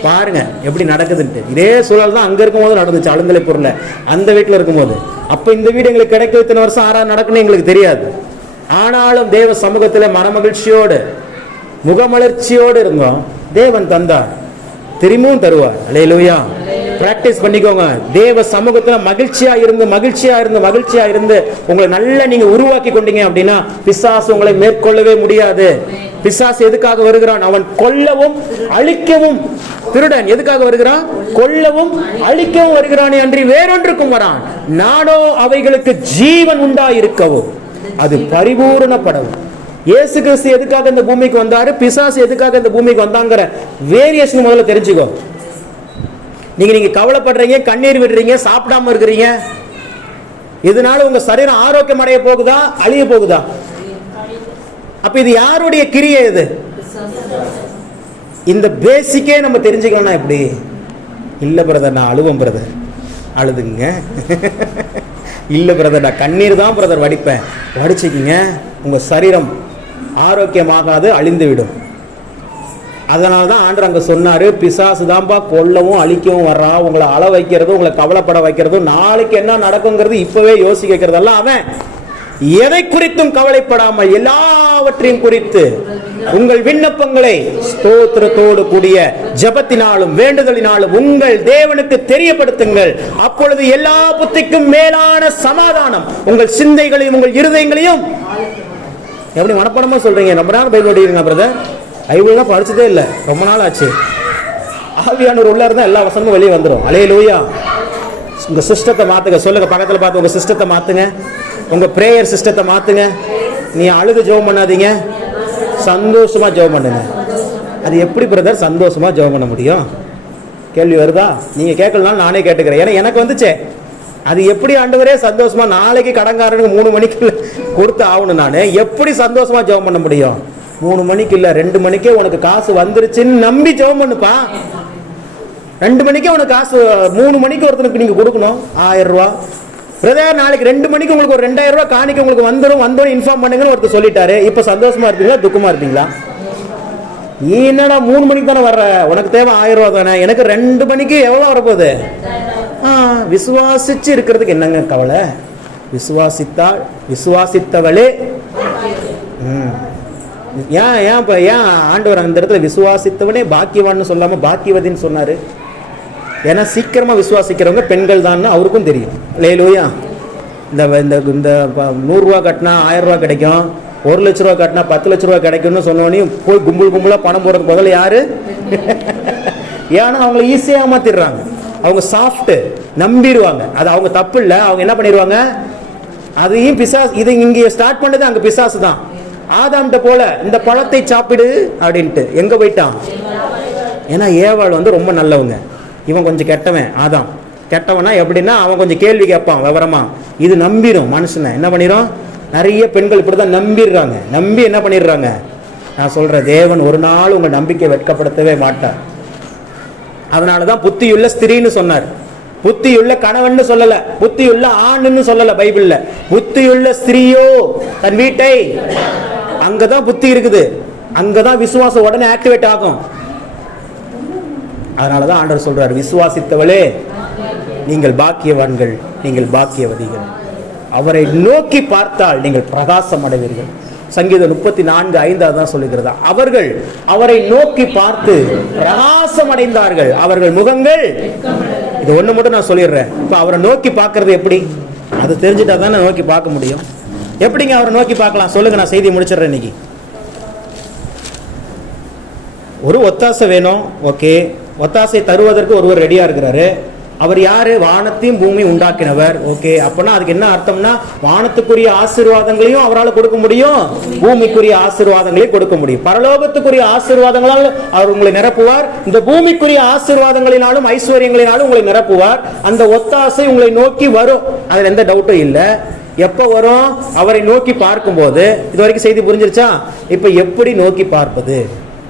பாருங்க எப்படி நடக்குதுன்ட்டு. இதே சூழல் தான் அங்க இருக்கும் போது நடந்துச்சு, அழுந்தலை பொருள் அந்த வீட்டுல இருக்கும்போது. அப்ப இந்த வீடு எங்களுக்கு கிடைக்க இத்தனை வருஷம் ஆறாவது நடக்குன்னு எங்களுக்கு தெரியாது. ஆனாலும் தேவ சமூகத்துல மனமகிழ்ச்சியோடு முகமலர்ச்சியோடு இருந்தோம். தேவன் தந்தார், திரும்பவும் தருவார். அல்லேலூயா. பிராக்டிஸ் பண்ணிக்கோங்க. தேவ சமூகத்துல மகிழ்ச்சியா இருந்து உங்களை நல்லா நீங்க உருவாக்கி கொண்டீங்க அப்படின்னா பிசாசு உங்களை மேற்கொள்ளவே முடியாது. பிசாசு எதுக்காக வருகிறான்? அவன் கொல்லவும் அழிக்கவும். திருடன் எதுக்காக வருகிறான்? கொல்லவும் அழிக்கவும் வருகிறானே அன்றி வேறொன்றுக்கும் வரான். நானோ அவைகளுக்கு ஜீவன் உண்டாயிருக்கவும் அது பரிபூரணப்படவும். இயேசு கிறிஸ்து எதுக்காக இந்த பூமிக்கு வந்தாரு, பிசாசு எதுக்காக இந்த பூமிக்கு வந்தாங்கிற வேரியேஷன் முதல்ல தெரிஞ்சுக்கோ. நீங்க கவலைப்படுறீங்க, கண்ணீர் விடுறீங்க, சாப்பிடாம இருக்கிறீங்க, இதனால உங்க சரீரம் ஆரோக்கியம் அடைய போகுதா, அழிய போகுதா? அப்ப இது யாருடைய கிரியை? இது இந்த பேசிக்கே நம்ம தெரிஞ்சுக்கணும்னா எப்படி? இல்ல பிரதர் நான் அழுவேன் பிரதர், அழுதுங்க. இல்ல பிரதர் நான் கண்ணீர் தான் பிரதர் வடிப்பேன், வடிச்சுக்கிங்க. உங்க சரீரம் ஆரோக்கியமாகாது, அழிந்து விடும். அதனால்தான் ஆண்டவர் அங்க சொன்னாரு, பிசாசு தான்பா கொல்லவும் அழிக்கவும் வர்றா. உங்களை அழ வைக்கிறதும் உங்களை கவலைப்பட வைக்கிறதும் நாளைக்கு என்ன நடக்குங்கிறது இப்பவே யோசிக்க வைக்கிறதெல்லாம் அவன். எதை குறித்தும் கவலைப்படாமல் எல்லாவற்றையும் குறித்து உங்கள் விண்ணப்பங்களை ஸ்தோத்திரத்தோடு கூடிய ஜெபத்தினாலும் வேண்டுதலினாலும் உங்கள் தேவனுக்கு தெரியப்படுத்துங்கள். அப்பொழுது எல்லா புத்திக்கும் மேலான சமாதானம் உங்கள் சிந்தைகளையும் உங்கள் இருதயங்களையும். எப்படி மனப்பாடமா சொல்றீங்க? ரொம்ப நாள் பைபிள் படிக்கிறீங்க பிரதர்? பைபிள்லாம் படிச்சதே இல்லை, ரொம்ப நாள் ஆச்சு. ஆவியானவர் உள்ள இருந்தா எல்லா வசனமும் வெளியே வந்துடும். அல்லேலூயா. உங்க சிஸ்டத்தை மாத்துங்க. சொல்லுங்க பக்கத்துல பார்த்து, உங்க சிஸ்டத்தை மாத்துங்க, உங்க பிரேயர் சிஸ்டத்தை மாத்துங்க. நீ அழுது ஜெபம் பண்ணாதீங்க, சந்தோஷமா ஜெபம் பண்ணுங்க. அது எப்படி பிரதர் சந்தோஷமா ஜெபம் பண்ண முடியும்? கேள்வி வருதா? நீங்க கேட்கலனாலும் நானே கேட்டுக்கிறேன், ஏன்னா எனக்கு வந்துச்சே. அது எப்படி ஆண்டவரே சந்தோஷமா நாளைக்கு கடன்காரனுக்கு 3 மணிக்கு கொடுத்து ஆகணும், நானு எப்படி சந்தோஷமா ஜெபம் பண்ண முடியும்? 3 மணிக்கு இல்ல 2 மணிக்கே உனக்கு காசு வந்துருச்சுன்னு நம்பி ஜெபம் பண்ணுப்பா. 2 மணிக்கே உனக்கு காசு, 3 மணிக்கு ஒருத்தனுக்கு நீங்க கொடுக்கணும் 1000 ரூபாய். பிரதர் நாளைக்கு 2 மணிக்கு உங்களுக்கு ஒரு 2000 ரூபாய் காணிக்க உங்களுக்கு வந்தோன்னு இன்ஃபார்ம் பண்ணுங்கன்னு ஒருத்தர் சொல்லிட்டாரு. இப்ப சந்தோஷமா இருப்பீங்களா துக்கமா இருப்பீங்களா? நீ என்னடா 3 மணிக்கு தானே வர்ற, உனக்கு தேவை 1000 ரூபாய் தானே, எனக்கு 2 மணிக்கு எவ்வளவு வரப்போகுது? விசுவாசிச்சு இருக்கிறதுக்கு என்னங்க கவலை? விசுவாசித்தவளே. ஏன் ஆண்டவர் அந்த இடத்துல விசுவாசித்தவனே பாக்கியவான்னு சொல்லாம பாக்கியவதின்னு சொன்னாரு? ஏன்னா சீக்கிரமா விசுவாசிக்கிறவங்க பெண்கள் தான் அவருக்கும் தெரியும். அல்லேலூயா. இந்த 100 ரூபா கட்டினா 1000 ரூபாய் கிடைக்கும், 1 லட்ச ரூபா கட்டினா 10 லட்ச ரூபா கிடைக்கும்னு சொன்னோடனே போய் கும்பலா பணம் போடுறதுக்கு முதல்ல யாரு? ஏன்னா அவங்களை ஈஸியா மாத்திடுறாங்க. அவங்க சாஃப்ட், நம்பிடுவாங்க. அது அவங்க தப்பு இல்லை. அவங்க என்ன பண்ணிடுவாங்க? அதையும் பிசாசு. இது இங்க ஸ்டார்ட் பண்ணது அங்க பிசாசு தான். ஆதாம்கிட்ட போல இந்த பழத்தை சாப்பிடு அப்படின்ட்டு எங்க போயிட்டான்? ஏன்னா ஏவாள் ரொம்ப நல்லவங்க, இவன் கொஞ்சம் கெட்டவன். ஆதாம் கெட்டவனா எப்படின்னா அவன் கொஞ்சம் கேள்வி கேட்பான் விவரமா. இது நம்பிடும் மனுஷனை. என்ன பண்ணிடும்? நிறைய பெண்கள் இப்படிதான் நம்பிடுறாங்க. நம்பி என்ன பண்ணிடுறாங்க? நான் சொல்றேன், தேவன் ஒரு நாள் உங்க நம்பிக்கை வெட்கப்படுத்தவே மாட்டார். அதனாலதான் புத்தியுள்ள ஸ்திரீன்னு சொன்னார். புத்தியுள்ள கணவன் சொல்லல, புத்தியுள்ள ஆண்னு சொல்லல பைபிள்ல. புத்தியுள்ள ஸ்திரீயோ தன் வீட்டை. அங்கதான் புத்தி இருக்குது, அங்கதான் விசுவாசம் உடனே ஆக்டிவேட் ஆகும். அதனாலதான் ஆண்டவர் சொல்றார், விசுவாசித்தவளே நீங்கள் பாக்கியவான்கள், நீங்கள் பாக்கியவதிகள். அவரை நோக்கி பார்த்தால் நீங்கள் பிரகாசம் அடைவீர்கள். சங்கீதம் 34:5 தான் சொல்லுகிறதா. அவர்கள் அவரை நோக்கி பார்த்து பிரகாசம் அடைந்தார்கள், அவர்கள் முகங்கள். இது ஒண்ணு மட்டும் நான் சொல்லிடுறேன். இப்ப அவரை நோக்கி பார்க்கறது எப்படி? அது தெரிஞ்சுட்டா தான் நோக்கி பார்க்க முடியும். எப்படிங்க அவரை நோக்கி பார்க்கலாம்? சொல்லுங்க, நான் செய்தி முடிச்சிடுறேன். இன்னைக்கு ஒரு ஒத்தாசை வேணும். ஓகே, ஒத்தாசை தருவதற்கு ஒருவர் ரெடியா இருக்கிறாரு. அவர் யாரு? வானத்தையும் பூமி உண்டாக்கினவர். ஓகே, அப்பனா அதுக்கு என்ன அர்த்தம்னா வானத்துக்குரிய ஆசீர்வாதங்களையும் அவரால் கொடுக்க முடியும், பூமிக்குரிய ஆசீர்வாதங்களையும் கொடுக்க முடியும். பரலோகத்துக்குரிய ஆசீர்வாதங்களால் அவர் உங்களை நிரப்புவார், இந்த பூமிக்குரிய ஆசீர்வாதங்களினாலும் ஐஸ்வர்யங்களினாலும் உங்களை நிரப்புவார். அந்த ஒத்தாசை உங்களை நோக்கி வரும், அதுல எந்த டவுட்டும் இல்லை. எப்ப வரும்? அவரை நோக்கி பார்க்கும்போது. இது வரைக்கும் செய்தி புரிஞ்சிருச்சா? இப்ப எப்படி நோக்கி பார்ப்பது?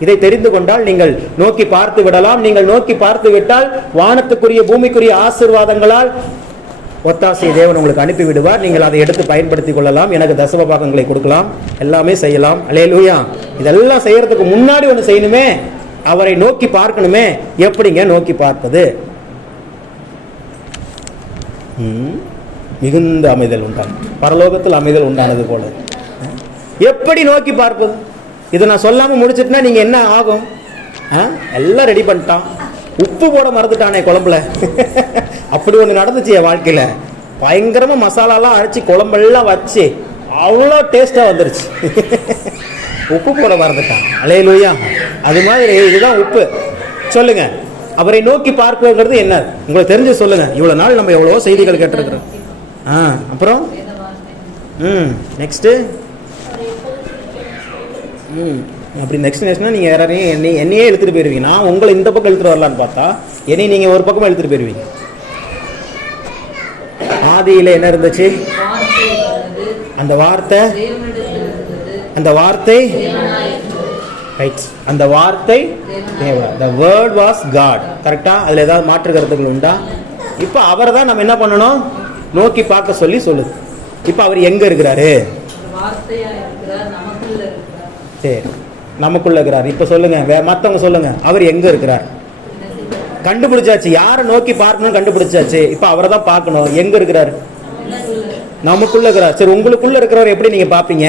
இதை தெரிந்து கொண்டால் நீங்கள் நோக்கி பார்த்து விடலாம். நீங்கள் நோக்கி பார்த்து விட்டால் வானத்துக்குரிய பூமிக்குரிய ஆசீர்வாதங்களால் ஒத்தாசை தேவன் உங்களுக்கு அனுப்பி விடுவார். நீங்கள் அதை எடுத்து பயன்படுத்திக் கொள்ளலாம். எனக்கு தசம பாகங்களை கொடுக்கலாம், எல்லாமே செய்யலாம். அல்லேலூயா. இதெல்லாம் செய்யறதுக்கு முன்னாடி ஒன்று செய்யணுமே, அவரை நோக்கி பார்க்கணுமே. எப்படிங்க நோக்கி பார்ப்பது? மிகுந்த அமைதல் உண்டாகும். பரலோகத்தில் அமைதல் உண்டானது போல எப்படி நோக்கி பார்ப்பது? இதை நான் சொல்லாம முடிச்சிட்டுனா நீங்க என்ன ஆகும்? எல்லாம் ரெடி பண்ணிட்டான், உப்பு போட மறந்துட்டானே குழம்புல. அப்படி ஒன்று நடந்துச்சு என் வாழ்க்கையில். பயங்கரமாக மசாலாலாம் அரைச்சி குழம்பெல்லாம் வச்சு அவ்வளோ டேஸ்ட்டாக வந்துருச்சு. உப்பு போட மறந்துட்டான். அல்லேலூயா. அது மாதிரி இதுதான் உப்பு. சொல்லுங்க, அவரை நோக்கி பார்க்கிறது என்ன உங்களுக்கு தெரிஞ்சு சொல்லுங்க. இவ்வளோ நாள் நம்ம எவ்வளோ செய்திகள் கேட்டிருக்கிறோம். அப்புறம் நெக்ஸ்ட்டு அப்படி நெக்ஸ்ட்னா நீங்கள் யாரையும் என்னையே இழுத்துட்டு போயிருவீங்க. நான் உங்களை இந்த பக்கம் இழுத்துட்டு வரலான்னு பார்த்தா என்னையும் நீங்கள் ஒரு பக்கமாக இழுத்துட்டு போயிருவீங்க. ஆதியில் என்ன இருந்துச்சு? அந்த வார்த்தை ரைட், அந்த வார்த்தை தேவன். The word was God. கரெக்டா? அதில் ஏதாவது மாற்று கருத்துக்கள் உண்டா? இப்போ அவரை தான் நம்ம என்ன பண்ணணும்? நோக்கி பார்க்க சொல்லி சொல்லுது. இப்போ அவர் எங்க இருக்கிறாரு? சரி, நமக்குள்ள இருக்கிறார். இப்போ சொல்லுங்க, மற்றவங்க சொல்லுங்க, அவர் எங்க இருக்கிறார்? கண்டுபிடிச்சாச்சு. யாரை நோக்கி பார்க்கணும் கண்டுபிடிச்சாச்சு. இப்போ அவரை தான் பார்க்கணும். எங்க இருக்கிறார்? நமக்குள்ள இருக்கிறார். சரி, உங்களுக்குள்ள இருக்கிறவர் எப்படி நீங்க பார்ப்பீங்க?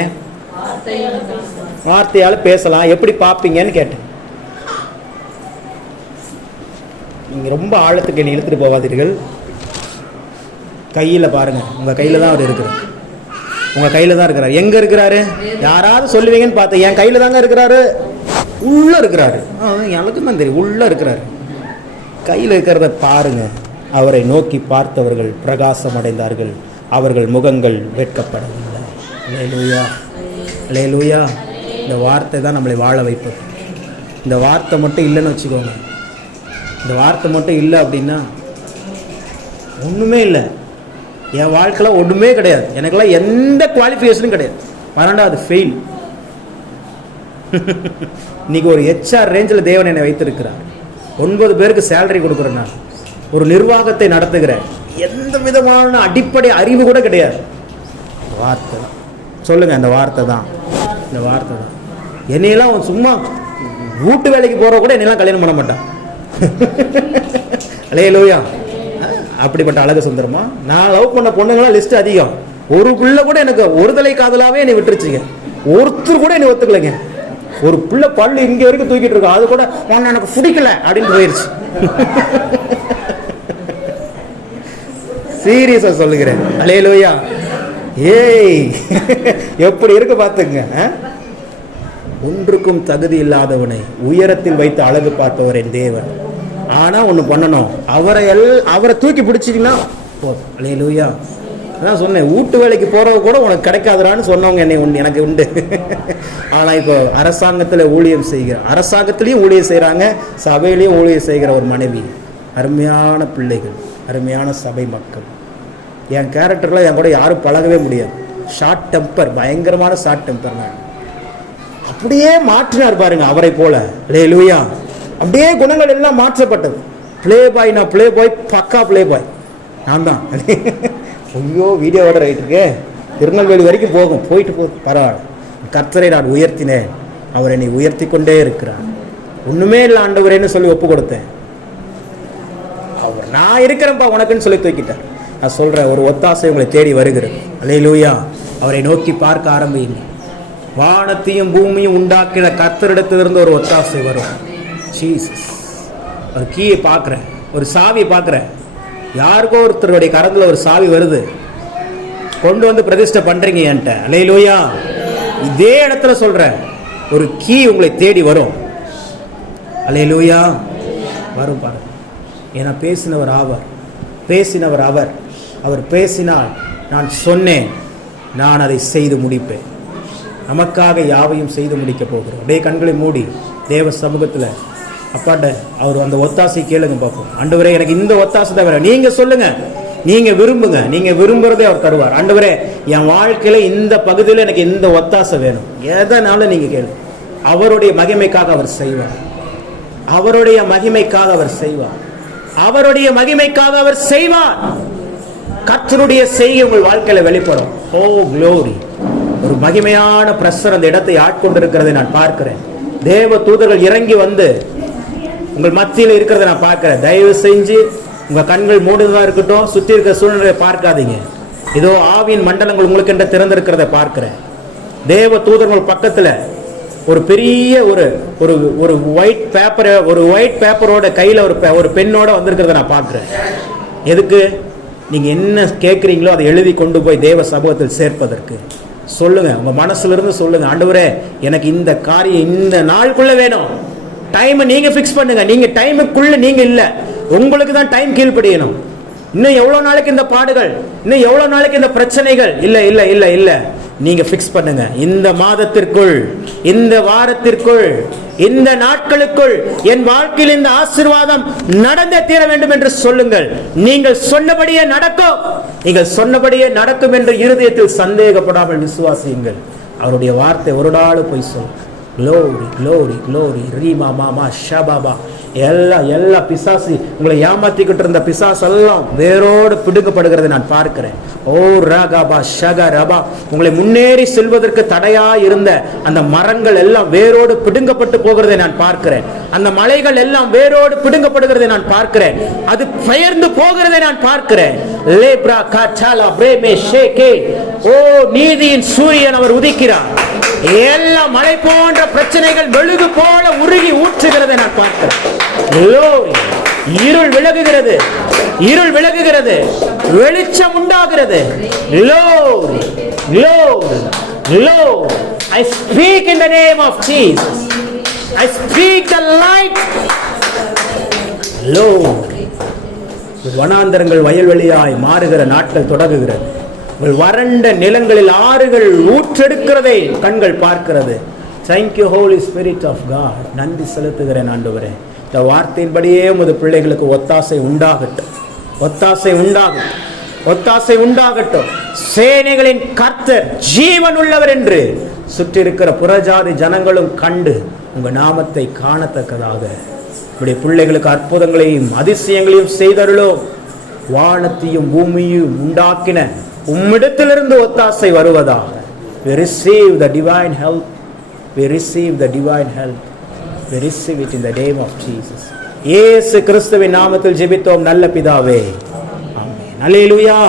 வார்த்தையால பேசலாம். எப்படி பார்ப்பீங்கன்னு கேட்டேன். நீங்க ரொம்ப ஆழத்துக்கு என்னை இழுத்துட்டு போகாதீர்கள். கையில பாருங்க, உங்க கையில தான் அவர் இருக்கிறார். உங்க கையில தான் இருக்கிறார். எங்க இருக்கிறாரு? யாராவது சொல்லுவீங்கன்னு பார்த்தேன். என் கையில தாங்க இருக்கிறாரு. உள்ள இருக்கிறாரு. எனக்கு தான் தெரியும், உள்ள இருக்கிறாரு. கையில் இருக்கிறத பாருங்க. அவரை நோக்கி பார்த்தவர்கள் பிரகாசம் அடைந்தார்கள். அவர்கள் முகங்கள் வெட்கப்படவில்லை. அல்லேலூயா, அல்லேலூயா. இந்த வார்த்தை தான் நம்மளை வாழ வைப்பது. இந்த வார்த்தை மட்டும் இல்லைன்னு வச்சுக்கோங்க. இந்த வார்த்தை மட்டும் இல்லை அப்படின்னா ஒன்றுமே இல்லை. என் வாழ்க்கையில் ஒன்றுமே கிடையாது. எனக்கெல்லாம் எந்த குவாலிஃபிகேஷனும் கிடையாது. 12வது ஃபெயில். இன்னைக்கு ஒரு ஹெச்ஆர் ரேஞ்சில் தேவன் என்னை வைத்திருக்கிறார். 9 பேருக்கு சேலரி கொடுக்குறேன். நான் ஒரு நிர்வாகத்தை நடத்துகிறேன். எந்த விதமான அடிப்படை அறிவு கூட கிடையாது. வார்த்தை தான். சொல்லுங்க, அந்த வார்த்தை தான். இந்த வார்த்தை தான். என்னையெல்லாம் சும்மா வீட்டு வேலைக்கு போகிற கூட என்னெல்லாம் கல்யாணம் பண்ண மாட்டான். அல்லேலூயா. அப்படிப்பட்ட அழகு சுந்தரமா. நான் லவ் பண்ண பொண்ணுங்களாம் லிஸ்ட் அதிகம். ஒரு பிள்ளை கூட எனக்கு ஒரு தலை காதலாவே என்னை விட்டுருச்சுங்க. ஒருத்தர் கூட என்னை ஒத்துக்கலைங்க. ஒரு பிள்ளை பல்லு இங்கே வரைக்கும் தூக்கிட்டு இருக்கோம். அது கூட எனக்கு பிடிக்கல அப்படின்னு போயிருச்சு. சீரியஸா சொல்லுகிறேன். அல்லேலூயா. ஏய், எப்படி இருக்கு பாத்துங்க. ஒன்றுக்கும் தகுதி இல்லாதவனை உயரத்தில் வைத்து அழகு பார்த்தவர் என் தேவன். ஆனா ஒண்ணு பண்ணணும், அவரை தூக்கி பிடிச்சிங்கன்னா போதும். அல்லேலூயா. அதான் சொன்னேன், வீட்டு வேலைக்கு போறவ கூட உனக்கு கிடைக்காதுறான்னு சொன்னவங்க எனக்கு உண்டு. ஆனா இப்போ அரசாங்கத்துல ஊழியம் செய்கிற, அரசாங்கத்திலையும் ஊழியம் செய்யறாங்க, சபையிலையும் ஊழியம் செய்கிற ஒரு மனைவி, அருமையான பிள்ளைகள், அருமையான சபை மக்கள். என் கேரக்டர்ல என் கூட யாரும் பழகவே முடியாது. ஷார்ட் டெம்பர், பயங்கரமான ஷார்ட் டெம்பர். நான் அப்படியே மாற்றினார் பாருங்க அவரை போல. அல்லேலூயா. அப்படியே குணங்கள் எல்லாம் மாற்றப்பட்டது. பிளே பாய், நான் பிளே பாய், பக்கா பிளே பாய் நான் தான். ஐயோ, வீடியோவோட ரைட் இருக்கு, திருநெல்வேலி வரைக்கும் போகும். போயிட்டு பரவாயில்ல. கர்த்தரை நான் உயர்த்தினேன், அவர் என்னை உயர்த்தி கொண்டே இருக்கிறார். ஒண்ணுமே இல்லை ஆண்டவரேன்னு சொல்லி ஒப்பு கொடுத்தேன். அவர் நான் இருக்கிறேன்ப்பா உனக்குன்னு சொல்லி தூக்கிட்டார். நான் சொல்றேன், ஒரு ஒத்தாசை உங்களை தேடி வருகிறது. அல்லேலூயா. அவரை நோக்கி பார்க்க ஆரம்பிங்க. வானத்தையும் பூமியும் உண்டாக்கிற கர்த்தரிடத்திலிருந்து ஒரு ஒத்தாசை வரும். ஜீசஸ். ஒரு கீயை பார்க்குறேன், ஒரு சாவியை பார்க்குறேன். யாருக்கோ ஒருத்தருடைய கரத்துல ஒரு சாவி வருது, கொண்டு வந்து பிரதிஷ்டை பண்றீங்க என்கிட்ட. அல்லேலூயா. இதே இடத்துல சொல்றேன், ஒரு கீ உங்களை தேடி வரும். அல்லேலூயா. வரும் பாருங்க. ஏன்னா பேசினவர் ஆவர், பேசினவர் அவர். அவர் பேசினால் நான் சொன்னேன், நான் அதை செய்து முடிப்பேன். நமக்காக யாவையும் செய்து முடிக்க போகிறோம். அப்படியே கண்களை மூடி தேவ சமூகத்தில் அப்பாட்ட அவர் அந்த ஒத்தாசை கேளுங்க பார்ப்போம். ஆண்டவரே, எனக்கு இந்த ஒத்தாசை தான் வேணும். நீங்க சொல்லுங்க, நீங்க விரும்புங்க, நீங்க விரும்புறதே அவர் தருவார். ஆண்டவரே, என் வாழ்க்கையில இந்த பகுதியில் எனக்கு இந்த ஒத்தாசை வேணும். எதனாலும் நீங்க கேளுங்க. அவருடைய மகிமைக்காக அவர் செய்வார். அவருடைய மகிமைக்காக அவர் செய்வார். அவருடைய மகிமைக்காக அவர் செய்வார். கர்த்தருடைய செய்கை உங்கள் வாழ்க்கையில வெளிப்படும். ஓ க்ளோரி. ஒரு மகிமையான பிரசர் அந்த இடத்தை ஆட்கொண்டிருக்கிறதை நான் பார்க்கிறேன். தேவ தூதர்கள் இறங்கி வந்து உங்கள் மத்தியில் இருக்கிறத நான் பார்க்கிறேன். தயவு செஞ்சு உங்க கண்கள் மூடுதா இருக்கட்டும், சுற்றி இருக்கிற சூழ்நிலையை பார்க்காதீங்க. இதோ ஆவியின் மண்டலங்கள் உங்களுக்கு என்று திறந்திருக்கிறத பார்க்கிறேன். தேவ தூதர்கள் பக்கத்துல ஒரு பெரிய ஒரு ஒரு ஒரு ஒயிட் பேப்பரோட கையில் ஒரு பெண்ணோட வந்திருக்கிறத நான் பார்க்குறேன். எதுக்கு? நீங்கள் என்ன கேட்குறீங்களோ அதை எழுதி கொண்டு போய் தேவ சமூகத்தில் சேர்ப்பதற்கு. சொல்லுங்க, உங்க மனசுல இருந்து சொல்லுங்க, ஆண்டவரே எனக்கு இந்த காரியம் இந்த நாளுக்குள்ள வேணும். டைமை நீங்க ஃபிக்ஸ் பண்ணுங்க. நீங்க டைமுக்குள்ள நீங்க இல்ல, உங்களுக்கு தான் டைம் கீழ்ப்படியணும். இன்னும் எவ்வளவு நாளைக்கு இந்த பாடுகள், இன்னும் எவ்வளவு நாளைக்கு இந்த பிரச்சனைகள்? இல்ல இல்ல இல்ல இல்ல, நீங்க ஃபிக்ஸ் பண்ணுங்க. இந்த மாதத்திற்குள், இந்த வாரத்திற்குள், இந்த நாட்களுக்குள் என் வாழ்க்கையில் இந்த ஆசீர்வாதம் நடந்தே தீர வேண்டும் என்று சொல்லுங்கள். நீங்கள் சொன்னபடியே நடக்கும். நீங்கள் சொன்னபடியே நடக்கும் என்று இருதயத்தில் சந்தேகப்படாமல் விசுவாசியுங்கள். அவருடைய வார்த்தை ஒரு நாள் போய் சொல். க்ளோரி க்ளோரி க்ளோரி ரீமா மாமா ஷபாபா. எல்லா பிசாசு உங்களை ஏமாத்திக்கிட்டு இருந்த பிசாசு எல்லாம் வேரோடு பிடுங்கப்படுகிறதை நான் பார்க்கிறேன். ஓ ரகபா ஷக ரபா. உங்களை முன்னேறி செல்வதற்கு தடையா இருந்த அந்த மரங்கள் எல்லாம் வேரோடு பிடுங்கப்பட்டு போகிறதை நான் பார்க்கிறேன். அந்த மலைகள் எல்லாம் வேரோடு பிடுங்கப்படுகிறதை நான் பார்க்கிறேன். அது பெயர்ந்து போகிறதை நான் பார்க்கிறேன். லேப்ரா காச்சாலா பிரேமே ஷேகே. ஓ நீதியின் சூரியன் அவர் உதிக்கிறார். எல்லா மலை போன்ற பிரச்சனைகள் மெழுகு போல உருகி ஊற்றுகிறதை நான் பார்க்கிறேன். இருள் விலகுகிறது, இருள் விலகுகிறது, வெளிச்சம் உண்டாகிறது. Glory, glory, glory. I speak in the name of Jesus. I speak the light. Glory. வனாந்தரங்கள் வயல்வெளியாய் மாறுகிற நாட்கள் தொடங்குகிறது. வறண்ட நிலங்களில் ஆறுகள் ஊற்றெடுக்கிறதை கண்கள் பார்க்கிறது. Thank you Holy Spirit of God. நன்றி செலுத்துகிறேன் ஆண்டவரே. இந்த வார்த்தையின்படியே உமது பிள்ளைகளுக்கு ஒத்தாசை உண்டாகட்டும், ஒத்தாசை உண்டாகட்டும், ஒத்தாசை உண்டாகட்டும். சேனைகளின் கர்த்தர் ஜீவன் உள்ளவர் என்று சுற்றி இருக்கிற புறஜாதி ஜனங்களும் கண்டு உங்க நாமத்தை காணத்தக்கதாக இப்படி பிள்ளைகளுக்கு அற்புதங்களையும் அதிசயங்களையும் செய்தருளோ. வானத்தையும் பூமியையும் உண்டாக்கின உம்மிடத்திலிருந்து ஒத்தாசை வருவதாக. We receive the divine help. We receive the divine help. We receive it in the name of Jesus. இயேசு கிறிஸ்துவின் நாமத்தில் ஜெபித்தோம் நல்ல பிதாவே. ஆமென். அல்லேலூயா.